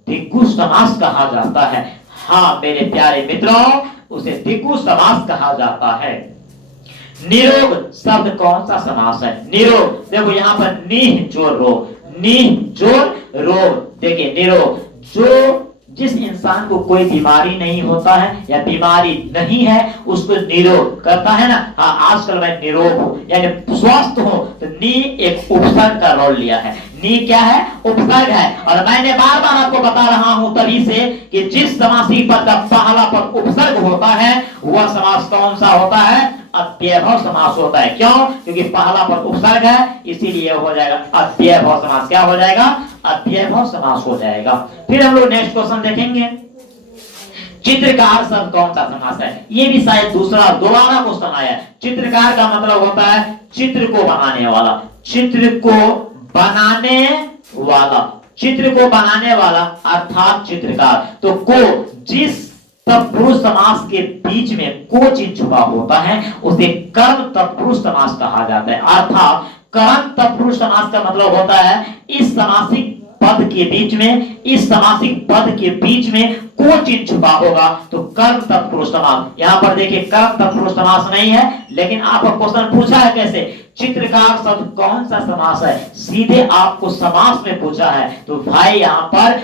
दिग्गु समास कहा जाता है। हाँ मेरे प्यारे मित्रों, उसे दिग्गु समास कहा जाता है। निरोग शब्द कौन सा समास है? निरोग, देखो यहाँ पर निह जोर रोग, निह जोर रोग। देखिए निरोग, जो जिस इंसान को कोई बीमारी नहीं होता है या बीमारी नहीं है उसको निरोग करता है ना। हाँ आजकल मैं निरोग हूं यानी स्वस्थ हूं। तो नी एक उपसर्ग का रोल लिया है। नी क्या है? उपसर्ग है। और मैंने बार बार आपको बता रहा हूं तभी से कि जिस समासिक पद का पहला पद उपसर्ग होता है वह समास कौन सा होता है? अव्ययभाव समास होता है। क्यों? क्योंकि पहला पद उपसर्ग है, इसीलिए हो जाएगा अव्ययभाव समास। क्या हो जाएगा? अव्ययभाव समास हो जाएगा। फिर हम लोग नेक्स्ट क्वेश्चन देखेंगे, चित्रकार शब्द कौन सा समास है? ये भी शायद दोबारा क्वेश्चन आया है। चित्रकार का मतलब होता है चित्र को बनाने वाला, चित्र को बनाने वाला, चित्र को बनाने वाला अर्थात चित्रकार। तो को जिस तत्पुरुष समास के बीच में को चिन्ह छुपा होता है उसे कर्म तत्पुरुष समास कहा जाता है। अर्थात कर्म तत्पुरुष समास का मतलब होता है इस समासिक पद के बीच में, इस समासिक पद के बीच में को चिन्ह छुपा होगा तो कर्म तत्पुरुष समास। यहाँ पर देखिए कर्म तत्पुरुष समास नहीं है, लेकिन आपको क्वेश्चन पूछा है कैसे? चित्रकार शब्द कौन सा समास है? सीधे आपको समास में पूछा है। तो भाई यहाँ पर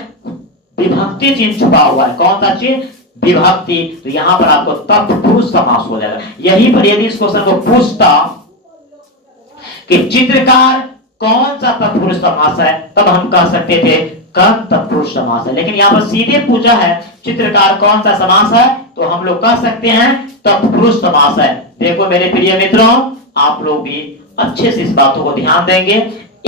विभक्ति चिन्ह छुपा हुआ है। कौन सा चिन्ह? विभक्ति। तो यहां पर आपको तत्पुरुष समास हो जाएगा। यही पर यदि इस क्वेश्चन को पूछता कि चित्रकार कौन सा तत्पुरुष समास है तब हम कह सकते थे कर्म तत्पुरुष समास है। लेकिन यहां पर सीधे पूछा है चित्रकार कौन सा समास है तो हम लोग कह सकते हैं तत्पुरुष समास है। देखो मेरे प्रिय मित्रों, आप लोग भी अच्छे से इस बातों को ध्यान देंगे।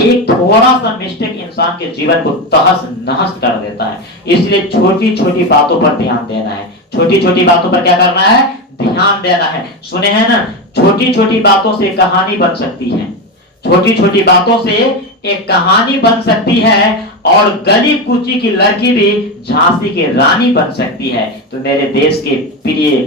एक थोड़ा सा मिस्टेक इंसान के जीवन को तहस नहस कर देता है, इसलिए छोटी छोटी बातों पर ध्यान देना है। छोटी छोटी बातों पर क्या करना है? ध्यान देना है। सुने हैं ना, छोटी छोटी बातों से कहानी बन सकती है, छोटी छोटी बातों से एक कहानी बन सकती है और गली कूची की लड़की भी झांसी की रानी बन सकती है। तो मेरे देश के प्रिय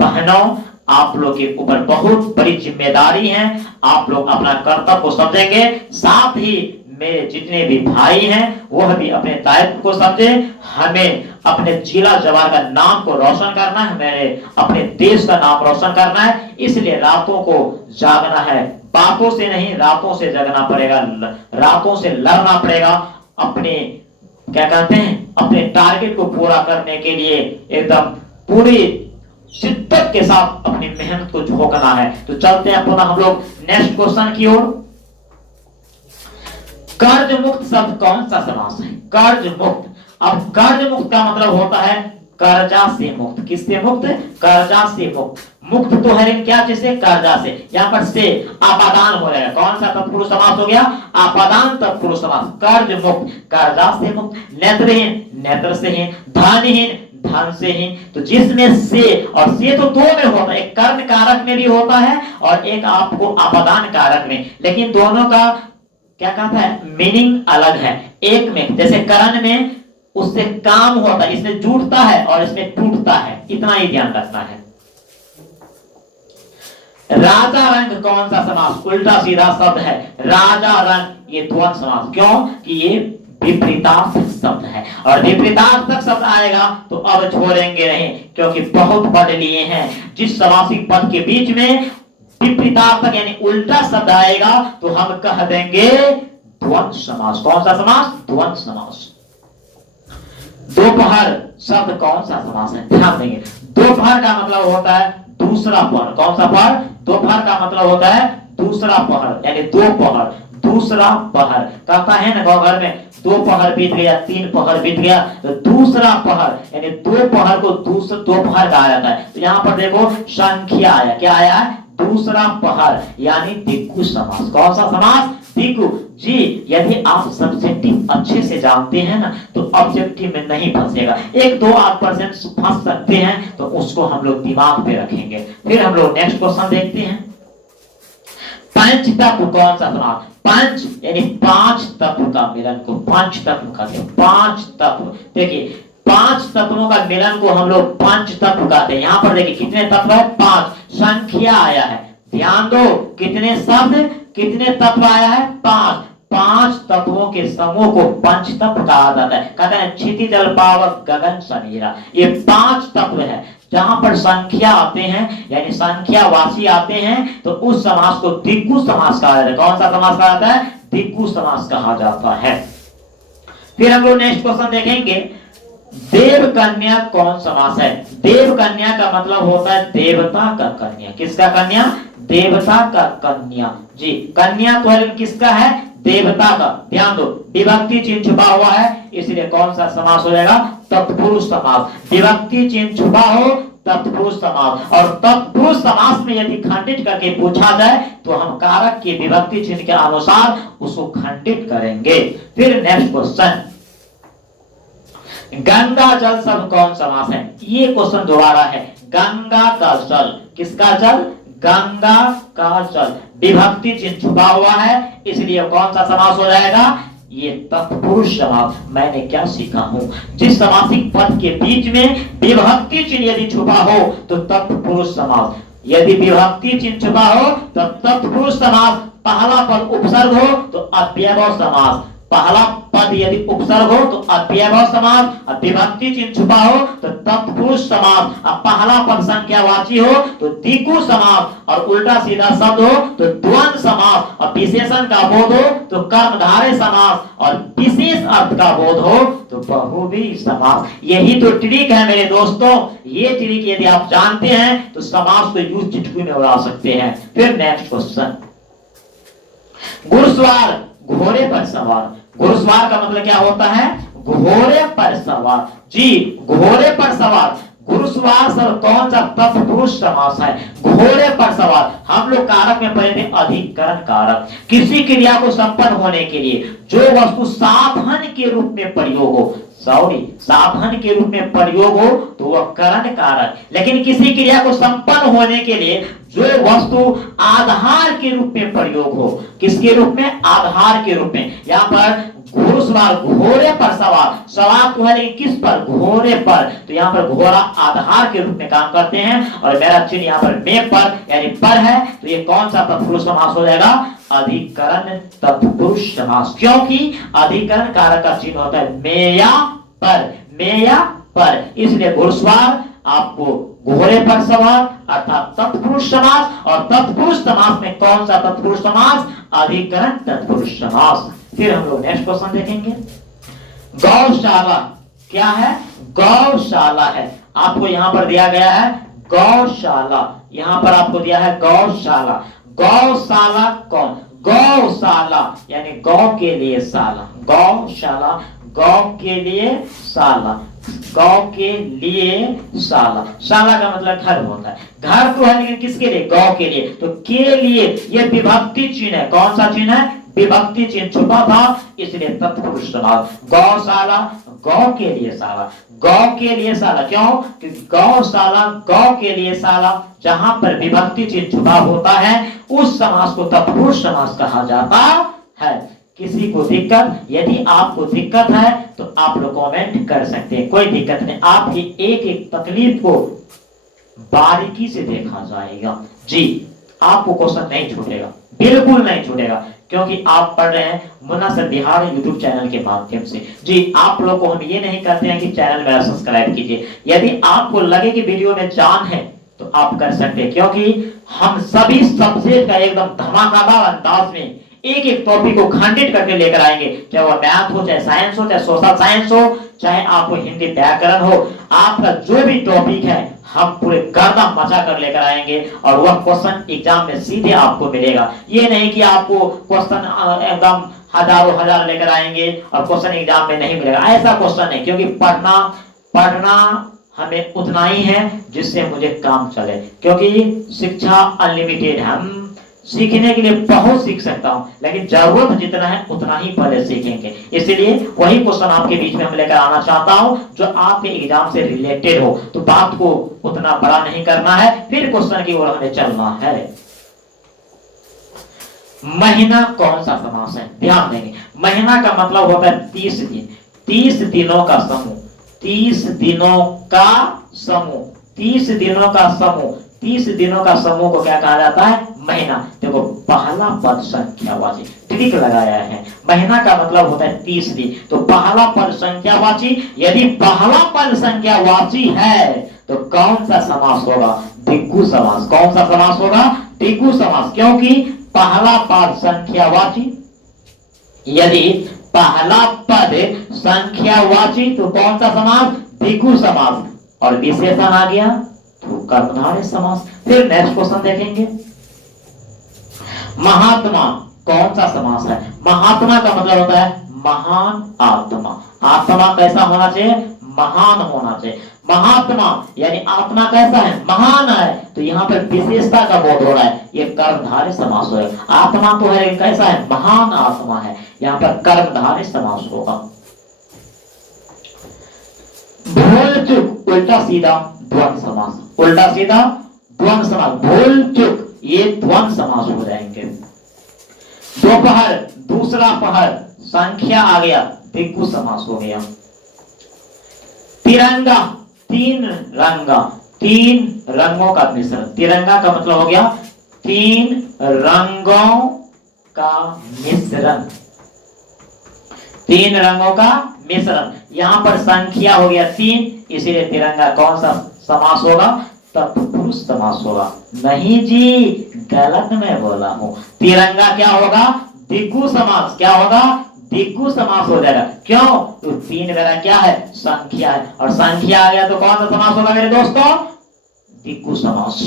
बहनों, आप लोग के ऊपर बहुत बड़ी जिम्मेदारी है। आप लोग अपना कर्तव्य को समझेंगे, साथ ही मेरे जितने भी भाई हैं वह भी अपने दायित्व को समझे। हमें अपने जिला जवार का नाम को रोशन करना है, मेरे अपने देश का नाम रोशन करना है। इसलिए रातों को जागना है, बातों से नहीं रातों से जगना पड़ेगा, रातों से लड़ना पड़ेगा। अपने क्या कहते हैं, अपने टारगेट को पूरा करने के लिए एकदम पूरी शिद्दत के साथ अपनी मेहनत को झोंकना है। तो चलते हैं पुनः हम लोग नेक्स्ट क्वेश्चन की ओर। कर्ज मुक्त शब्द कौन सा समास है? कर्ज मुक्त। अब कर्ज मुक्त का मतलब होता है कर्जा से मुक्त। किससे मुक्त? कर्जा से मुक्त। मुक्त तो है लेकिन क्या चीज से? कर्जा से। यहाँ पर से आपादान हो जाएगा। कौन सा तत्पुरुष समास हो गया? आपादान तत्पुरुष समास। कर्ज मुक्त, कर्जा से मुक्त। नेत्रहीन, नेत्र से हीन। धनहीन, धन से ही। तो जिसमें से, और से तो दो में होता है, एक कर्ण कारक में भी होता है और एक आपको अपादान कारक में, लेकिन दोनों का क्या कहता है, मीनिंग अलग है। एक में जैसे कर्ण में उससे काम होता है, इसमें जुटता है और इसमें टूटता है, इतना ही ध्यान रखना है। राजा रंग कौन सा समास, उल्टा सीधा शब्द है। राजा रंग ये द्वंद्व समास, क्यों कि ये विपरीतार्थक शब्द है, और विपरीतार्थक शब्द आएगा तो अब छोड़ेंगे नहीं, क्योंकि बहुत पढ़ लिए हैं। जिस समासिक पद के बीच में विपरीतार्थक यानी उल्टा शब्द आएगा तो हम कह देंगे द्वंद्व समास। कौन सा समास, द्वंद्व समास। दोपहर शब्द कौन सा समास है, ध्यान देंगे। दोपहर का मतलब होता है दूसरा पहर। कौन सा पहर, दोपहर का मतलब होता है दूसरा पहर, यानी दोपहर, दूसरा पहर। कहता है ना गाँव घर में, दो पहर बीत गया, तीन पहर बीत गया, तो दूसरा पहर यानी दो पहर को दूसरा दोपहर कहा जाता है। तो यहाँ पर देखो संख्या आया, क्या आया है, दूसरा पहर, यानी दिक्कु समास। कौन सा समास, दिक्कु जी। यदि आप सब्जेक्टिव अच्छे से जानते हैं ना तो ऑब्जेक्टिव में नहीं फंसेगा। 1-2% फंस सकते हैं, तो उसको हम लोग दिमाग पे रखेंगे। फिर हम लोग नेक्स्ट क्वेश्चन देखते हैं। पंच तत्व कौन सा समास, पंच यानी पांच तत्व का मिलन को पंच तत्व कहते हैं। पांच तत्व, देखिए पांच तत्वों का मिलन को हम लोग पंच तत्व कहते हैं। यहाँ पर देखिए कितने तत्व है, पांच। संख्या आया है, ध्यान दो, कितने शब्द, कितने तत्व आया है, पांच। पांच तत्वों के समूह को पंच तत्व कहा जाता है। कहते हैं क्षिति जल पावक गगन समीरा, ये पांच तत्व है। जहां पर संख्या आते हैं यानी संख्या वासी आते हैं तो उस समास को दिक्कु समास कहा जाता है। कौन सा समास कहा जाता है, दिक्कु समास कहा जाता है। फिर हम लोग नेक्स्ट क्वेश्चन देखेंगे। देव कन्या कौन समास है। देव कन्या का मतलब होता है देवता का कन्या। किसका कन्या, देवता का कन्या जी। कन्या तो है किसका है, देवता का। ध्यान दो, विभक्ति चिन्ह छुपा हुआ है, इसलिए कौन सा समास हो जाएगा, तत्पुरुष समास। विभक्ति चिन्ह छुपा हो तत्पुरुष समास, और तत्पुरुष समास में यदि खंडित करके पूछा जाए तो हम कारक के विभक्ति चिन्ह के अनुसार उसको खंडित करेंगे। फिर नेक्स्ट क्वेश्चन, गंगा जल शब्द कौन समास है। ये क्वेश्चन दोबारा है। गंगा का जल, किसका जल, गंगा का जल। विभक्ति चिन्ह छुपा हुआ है, इसलिए कौन सा समास हो जाएगा, ये तत्पुरुष समास। मैंने क्या सीखा हूं, जिस समासिक पद के बीच में विभक्ति चिन्ह यदि छुपा हो तो तत्पुरुष समास। यदि विभक्ति चिन्ह छुपा हो तो तत्पुरुष समास। पहला पद उपसर्ग हो तो अव्ययभाव समास। पहला पद यदि उपसर्ग हो तो अव्ययभाव समास, और विभक्ति चिन्ह छुपा हो तो तत्पुरुष समास। अब पहला पद संख्यावाची हो तो दिक्कु समास, और उल्टा सीधा शब्द हो तो द्वंद्व समास, और विशेषण का बोध हो तो कर्मधारय समास, और विशेष अर्थ का बोध हो तो बहुव्रीहि समास। यही तो ट्रिक है मेरे दोस्तों। ये ट्रिक यदि आप जानते हैं तो समास को यूज चुटकी में उड़ा सकते हैं। फिर नेक्स्ट क्वेश्चन, घुड़सवार घोड़े पर सवार। घुड़सवार का मतलब क्या होता है, घोड़े पर सवार जी। घोड़े पर सवार, घुड़सवार सर कौन सा तत्पुरुष समास है, घोड़े पर सवार। हम लोग कारक में पढ़े थे अधिकरण कारक। किसी क्रिया को संपन्न होने के लिए जो वस्तु साधन के रूप में प्रयोग हो, साधन के रूप में प्रयोग हो तो वह करण कारक। लेकिन किसी क्रिया को संपन्न होने के लिए जो वस्तु आधार के रूप में प्रयोग हो, किसके रूप में, आधार के रूप में। यहाँ पर घुड़सवार घोड़े पर सवार, सवार तो है लेकिन किस पर, घोड़े पर। तो यहाँ पर घोड़ा आधार के रूप में काम करते हैं, और मेरा चिन्ह यहाँ पर में पर यानी पर है, तो ये कौन सा तत्पुरुष समास हो जाएगा, अधिकरण तत्पुरुष समास। क्योंकि अधिकरण कारक का चिन्ह होता है मेया पर, मेया पर, इसलिए घुड़सवार आपको घोड़े पर सवार अर्थात तत्पुरुष समास। और तत्पुरुष समास में कौन सा तत्पुरुष समास, अधिकरण तत्पुरुष समास। फिर हम लोग नेक्स्ट क्वेश्चन देखेंगे। गौशाला क्या है, गौशाला है। आपको यहाँ पर दिया गया है गौशाला, यहाँ पर आपको दिया है गौशाला। गौशाला कौन, गौशाला यानी गौ के लिए शाला। गौशाला गौ के लिए शाला, गौ के लिए शाला। शाला का मतलब घर होता है। घर तो है लेकिन किसके लिए, गौ के लिए। तो के लिए ये विभक्ति चिन्ह है। कौन सा चिन्ह है, विभक्ति चिन्ह छुपा था, इसलिए तत्पुरुष समास। गौशाला गौ के लिए शाला, गौ के लिए शाला, क्यों? क्योंकि गौशाला, गौ के लिए शाला, जहां पर विभक्ति चिन्ह छुपा होता है उस समास को तत्पुरुष समास कहा जाता है। किसी को दिक्कत? यदि आपको दिक्कत है तो आप लोग कमेंट कर सकते हैं, कोई दिक्कत नहीं, आपकी एक एक तकलीफ को बारीकी से देखा जाएगा जी। आपको क्वेश्चन नहीं छूटेगा, बिल्कुल नहीं छूटेगा, क्योंकि आप पढ़ रहे हैं Munna sir Bihar YouTube channel के माध्यम से जी। आप लोग को हम ये नहीं कहते हैं कि चैनल मेरा सब्सक्राइब कीजिए, यदि आपको लगे कि वीडियो में जान है तो आप कर सकते हैं, क्योंकि हम सभी सब्जेक्ट का एकदम धमाकेदार अंदाज में एक एक टॉपिक को खंडित करके लेकर आएंगे, चाहे वो मैथ हो, चाहे साइंस हो, चाहे सोशल साइंस हो, चाहे आपको हिंदी व्याकरण हो, आपका जो भी टॉपिक है हम पूरे गर्दा मचा कर लेकर आएंगे और वह क्वेश्चन एग्जाम में सीधे आपको मिलेगा। ये नहीं कि आपको क्वेश्चन एकदम हजारों हजार लेकर आएंगे और क्वेश्चन एग्जाम में नहीं मिलेगा, ऐसा क्वेश्चन नहीं, क्योंकि पढ़ना हमें उतना ही है जिससे मुझे काम चले, क्योंकि शिक्षा अनलिमिटेड है, हम सीखने के लिए बहुत सीख सकता हूं, लेकिन जरूरत जितना है उतना ही पहले सीखेंगे। इसलिए वही क्वेश्चन आपके बीच में हम लेकर आना चाहता हूं जो आपके एग्जाम से रिलेटेड हो, तो बात को उतना बड़ा नहीं करना है, फिर क्वेश्चन की ओर हमें चलना है। महीना कौन सा समास है? ध्यान देंगे, महीना का मतलब होता है 30 दिन, 30 दिनों का समूह, 30 दिनों का समूह, 30 दिनों का समूह, 30 दिनों का समूह को क्या कहा जाता है? महीना। देखो पहला पद संख्यावाची, ट्रिक लगाया है, महीना का मतलब होता है 30 दिन, तो पहला पद संख्यावाची, यदि पहला पद संख्यावाची है तो कौन सा समास होगा? द्विगु समास। कौन सा समास होगा? द्विगु समास, क्योंकि पहला पद संख्यावाची, यदि पहला पद संख्यावाची तो कौन सा समास? द्विगु समास, और विशेषण आ गया तो कर्मधारय समास। फिर नेक्स्ट क्वेश्चन देखेंगे, महात्मा कौन सा समास है? महात्मा का मतलब होता है महान आत्मा। आत्मा कैसा होना चाहिए? महान होना चाहिए। महात्मा यानी आत्मा कैसा है? महान है, तो यहाँ पर विशेषता का बोध हो रहा है, ये कर्मधारय समास होगा। आत्मा तो है, कैसा है? महान आत्मा है, यहाँ पर कर्मधारय समास होगा। भूल चूक उल्टा सीधा द्वंद्व समास, उल्टा सीधा द्वंद्व समास, भूल चूक ये द्वंद्व समास हो जाएंगे। दोपहर, दूसरा पहर, संख्या आ गया, द्विगु समास हो गया। तिरंगा, तीन रंगा, तीन रंगों का मिश्रण, तिरंगा का मतलब हो गया तीन रंगों का मिश्रण, तीन रंगों का मिश्रण। यहां पर संख्या हो गया 3, इसीलिए तिरंगा कौन सा समास होगा? तत्पुरुष समास होगा। नहीं जी, गलत मैं बोला हूं, तिरंगा क्या होगा? द्विगु समास। क्या होगा? द्विगु समास हो जाएगा। क्यों? तो 3 मेरा क्या है? संख्या है, और संख्या आ गया तो कौन सा समास होगा मेरे दोस्तों? द्विगु समास।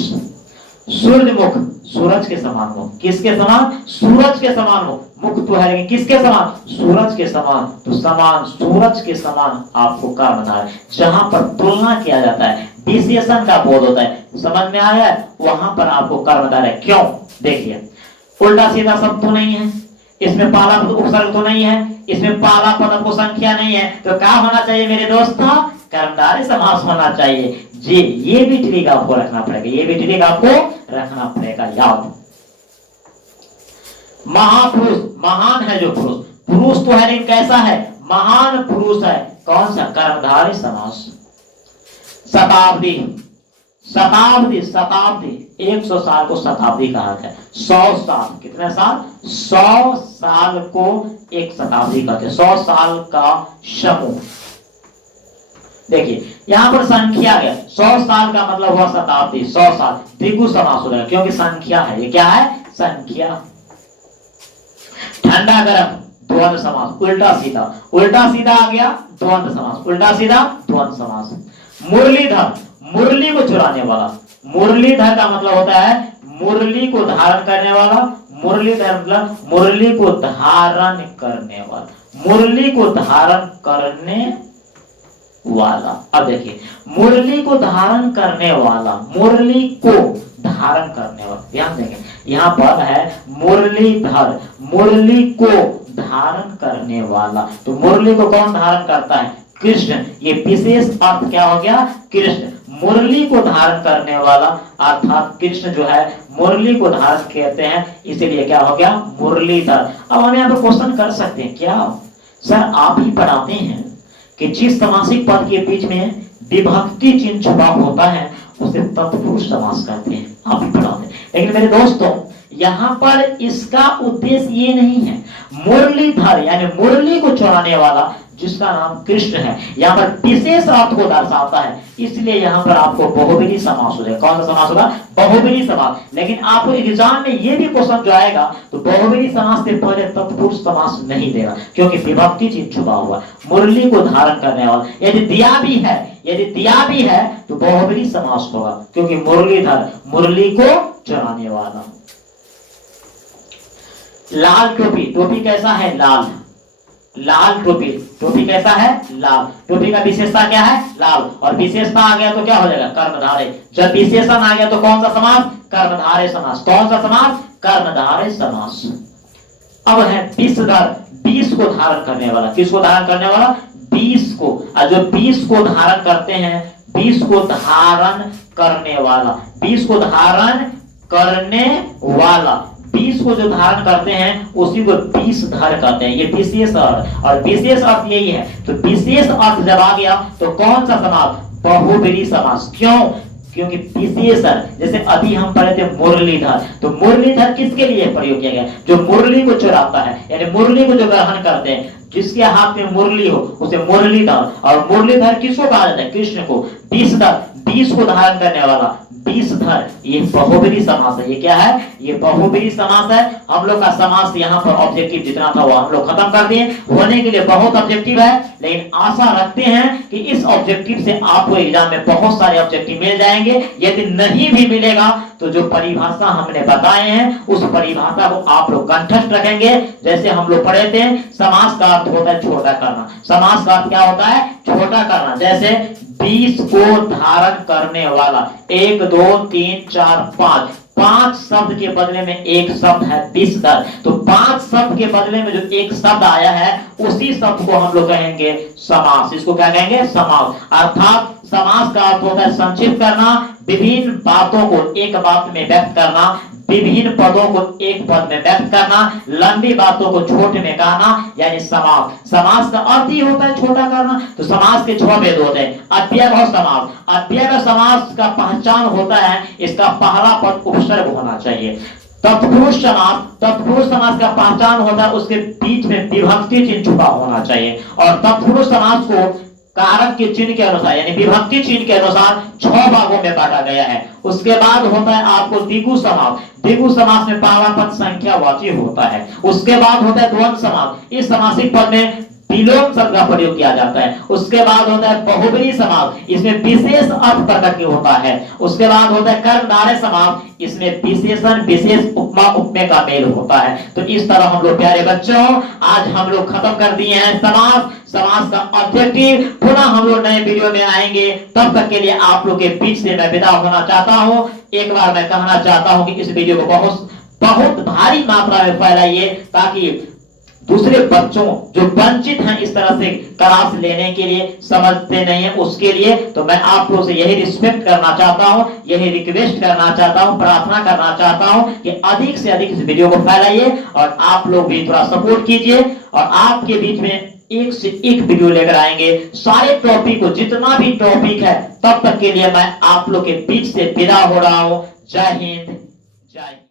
सूर्यमुख, सूरज के समान मुख, किसके समान? सूरज के समान मुख, मुख तो है लेकिन किसके समान? सूरज के समान, तो समान, सूरज के समान आपको कर्मधारय, जहां पर तुलना किया जाता है, विशेषण का बोध होता है, समझ में आया? वहां पर आपको कर्मधारय। क्यों? देखिए, उल्टा सीधा शब्द तो नहीं है, इसमें पहला पद उपसर्ग तो नहीं है, इसमें पहला पद को संख्या नहीं है, तो क्या होना चाहिए मेरे दोस्तों? कर्मधारय समास होना चाहिए जी। ये भी ट्रिक आपको रखना पड़ेगा, ये भी ट्रिक आपको रखना पड़ेगा याद। महापुरुष, महान है जो पुरुष, पुरुष तो है लेकिन कैसा है? महान पुरुष है, कौन सा? कर्मधारय समास। शताब्दी, शताब्दी, शताब्दी 100 साल को शताब्दी कहा गया। 100 साल, कितने साल? 100 साल को एक शताब्दी कहते हैं, 100 साल का समूह। देखिए यहां पर संख्या है, 100 साल का मतलब हुआ शताब्दी, 100 साल, द्विगु समास हो जाएगा क्योंकि संख्या है, ये क्या है? संख्या। ठंडा गरम द्वंद्व समास, उल्टा सीधा, उल्टा सीधा आ गया द्वंद्व समास, उल्टा सीधा द्वंद्व समास। मुरलीधर, मुरली को चुराने वाला, मुरलीधर का मतलब होता है मुरली को धारण करने वाला, मुरलीधर मतलब मुरली को धारण करने वाला, मुरली को धारण करने वाला। अब देखिए, मुरली को धारण करने वाला, मुरली को धारण करने वाला, ध्यान देंगे यहाँ पर है मुरलीधर, मुरली को धारण करने वाला, तो मुरली को कौन धारण करता है? कृष्ण, ये विशेष अर्थ क्या हो गया, कृष्ण, मुरली को धारण करने वाला, अर्थात कृष्ण जो है मुरली को धारण करते हैं, इसीलिए क्या हो गया, मुरलीधर। अब हम यहाँ पर क्वेश्चन कर सकते हैं, क्या सर आप ही पढ़ाते हैं कि जिस समासिक पद के बीच में विभक्ति चिन्ह छुपा होता है उसे तत्पुरुष समास कहते हैं, आप ही पढ़ाते हैं। लेकिन मेरे दोस्तों यहाँ पर इसका उद्देश्य ये नहीं है, मुरलीधर यानी मुरली को चुराने वाला जिसका नाम कृष्ण है, यहाँ पर विशेष अर्थ को दर्शाता है, इसलिए यहाँ पर आपको बहुब्रीहि समास हो जाएगा। कौन सा समास होगा, बहुब्रीहि समास। लेकिन आपको एग्जाम में ये भी क्वेश्चन जो आएगा तो बहुब्रीहि समास से पहले तत्पुरुष समास नहीं देगा, क्योंकि विभक्ति चिन्ह छुपा हुआ, मुरली को धारण करने वाला। यदि दिया भी है तो बहुब्रीहि समास होगा, क्योंकि मुरलीधर, मुरली को चुराने वाला। लाल टोपी, टोपी कैसा है, लाल, लाल टोपी, टोपी कैसा है, लाल। टोपी का विशेषता क्या है, लाल, और विशेषता आ गया तो क्या हो जाएगा, कर्मधारय। जब विशेषण आ गया तो कौन सा समास, कर्मधारय समास। कौन सा समास, कर्मधारय समास। अब है विषधर, विष को धारण करने वाला, किसको धारण करने वाला, विष को। और जो विष को धारण करते हैं, विष को धारण करने वाला, विष को धारण करने वाला, विष को जो धारण करते हैं उसी को विषधर कहते हैं। ये विशेष अर्थ, और विशेष अर्थ यही है। तो विशेष अर्थ जब आ गया तो कौन सा समास, बहुब्रीहि समास। क्यों, क्योंकि विशेषण, जैसे अभी हम पढ़े थे मुरलीधर, तो मुरलीधर किसके लिए प्रयोग किया गया, जो मुरली को चुराता है, यानी मुरली को जो ग्रहण करते हैं, जिसके हाथ में मुरली हो उसे मुरलीधर। और मुरलीधर किसको कहा जाता है, कृष्ण को। विषधर, विष को धारण करने वाला, विषधर, ये बहुब्रीहि समास है। ये क्या है, ये बहुब्रीहि समास है। हम लोग का समास यहाँ पर ऑब्जेक्टिव जितना था वो हम लोग खत्म कर दिए। होने के लिए बहुत ऑब्जेक्टिव है, लेकिन आशा रखते हैं कि इस ऑब्जेक्टिव से आपको एग्जाम में बहुत सारे ऑब्जेक्टिव मिल जाएंगे। यदि नहीं भी मिलेगा तो जो परिभाषा हमने बताए हैं उस परिभाषा को आप लोग कंठस्थ रखेंगे। जैसे हम लोग पढ़े थे, समास का अर्थ होता है छोटा करना। समास का अर्थ क्या होता है, छोटा करना। जैसे विष को धारण करने वाला, 1 2 3 4 5, 5 शब्द के बदले में एक शब्द है विषधर। तो 5 शब्द के बदले में जो एक शब्द आया है उसी शब्द को हम लोग कहेंगे समास। इसको क्या कहेंगे, समास। अर्थात समास का अर्थ होता है संक्षिप्त करना, विभिन्न बातों को एक बात में व्यक्त करना, विभिन्न पदों को एक पद में व्यक्त करना, लंबी बातों को छोटे में कहना, यानी समास। समास का अर्थ ही होता है छोटा करना। तो समास के 6 भेद होते हैं। अव्ययभाव समास, अव्ययभाव समास का पहचान होता है इसका पहला पद उपसर्ग होना चाहिए। तत्पुरुष समास, तत्पुरुष समास का पहचान होता है उसके बीच में विभक्ति चिन्ह छुपा होना चाहिए। और तत्पुरुष समास को कारक के चिन्ह के अनुसार यानी विभक्ति चिन्ह के अनुसार 6 भागों में बांटा गया है। उसके बाद होता है आपको द्विगु समास। द्विगु समास में पहला पद संख्यावाची होता है। उसके बाद होता है द्वंद्व समास। इस समासिक पद में विलोम शब्द का प्रयोग किया जाता है। उसके बाद होता है बहुब्रीहि समास, इसमें विशेष अर्थ प्रकट होता है। उसके बाद होता है कर्मधारय समास, इसमें विशेषण विशेष उपमा उपमेय का मेल होता है। तो इस तरह हम लोग प्यारे बच्चों आज हम लोग खत्म कर दिए हैं समास, समास का ऑब्जेक्टिव। पुनः हम लोग नए वीडियो में आएंगे, तब तक के लिए आप लोग के बीच से मैं विदा होना चाहता हूँ। एक बार मैं कहना चाहता हूँ कि इस वीडियो को बहुत भारी मात्रा में फैलाइए, ताकि दूसरे बच्चों जो वंचित हैं इस तरह से क्लास लेने के लिए, समझते नहीं है उसके लिए। तो मैं आप लोगों से यही रिस्पेक्ट करना चाहता हूं, यही रिक्वेस्ट करना चाहता हूं, प्रार्थना करना चाहता हूं कि अधिक से अधिक इस वीडियो को फैलाइए और आप लोग भी थोड़ा सपोर्ट कीजिए। और आपके बीच में एक से एक वीडियो लेकर आएंगे सारे टॉपिक को, जितना भी टॉपिक है। तब तक के लिए मैं आप लोग के बीच से विदा हो रहा हूं। जय हिंद, जय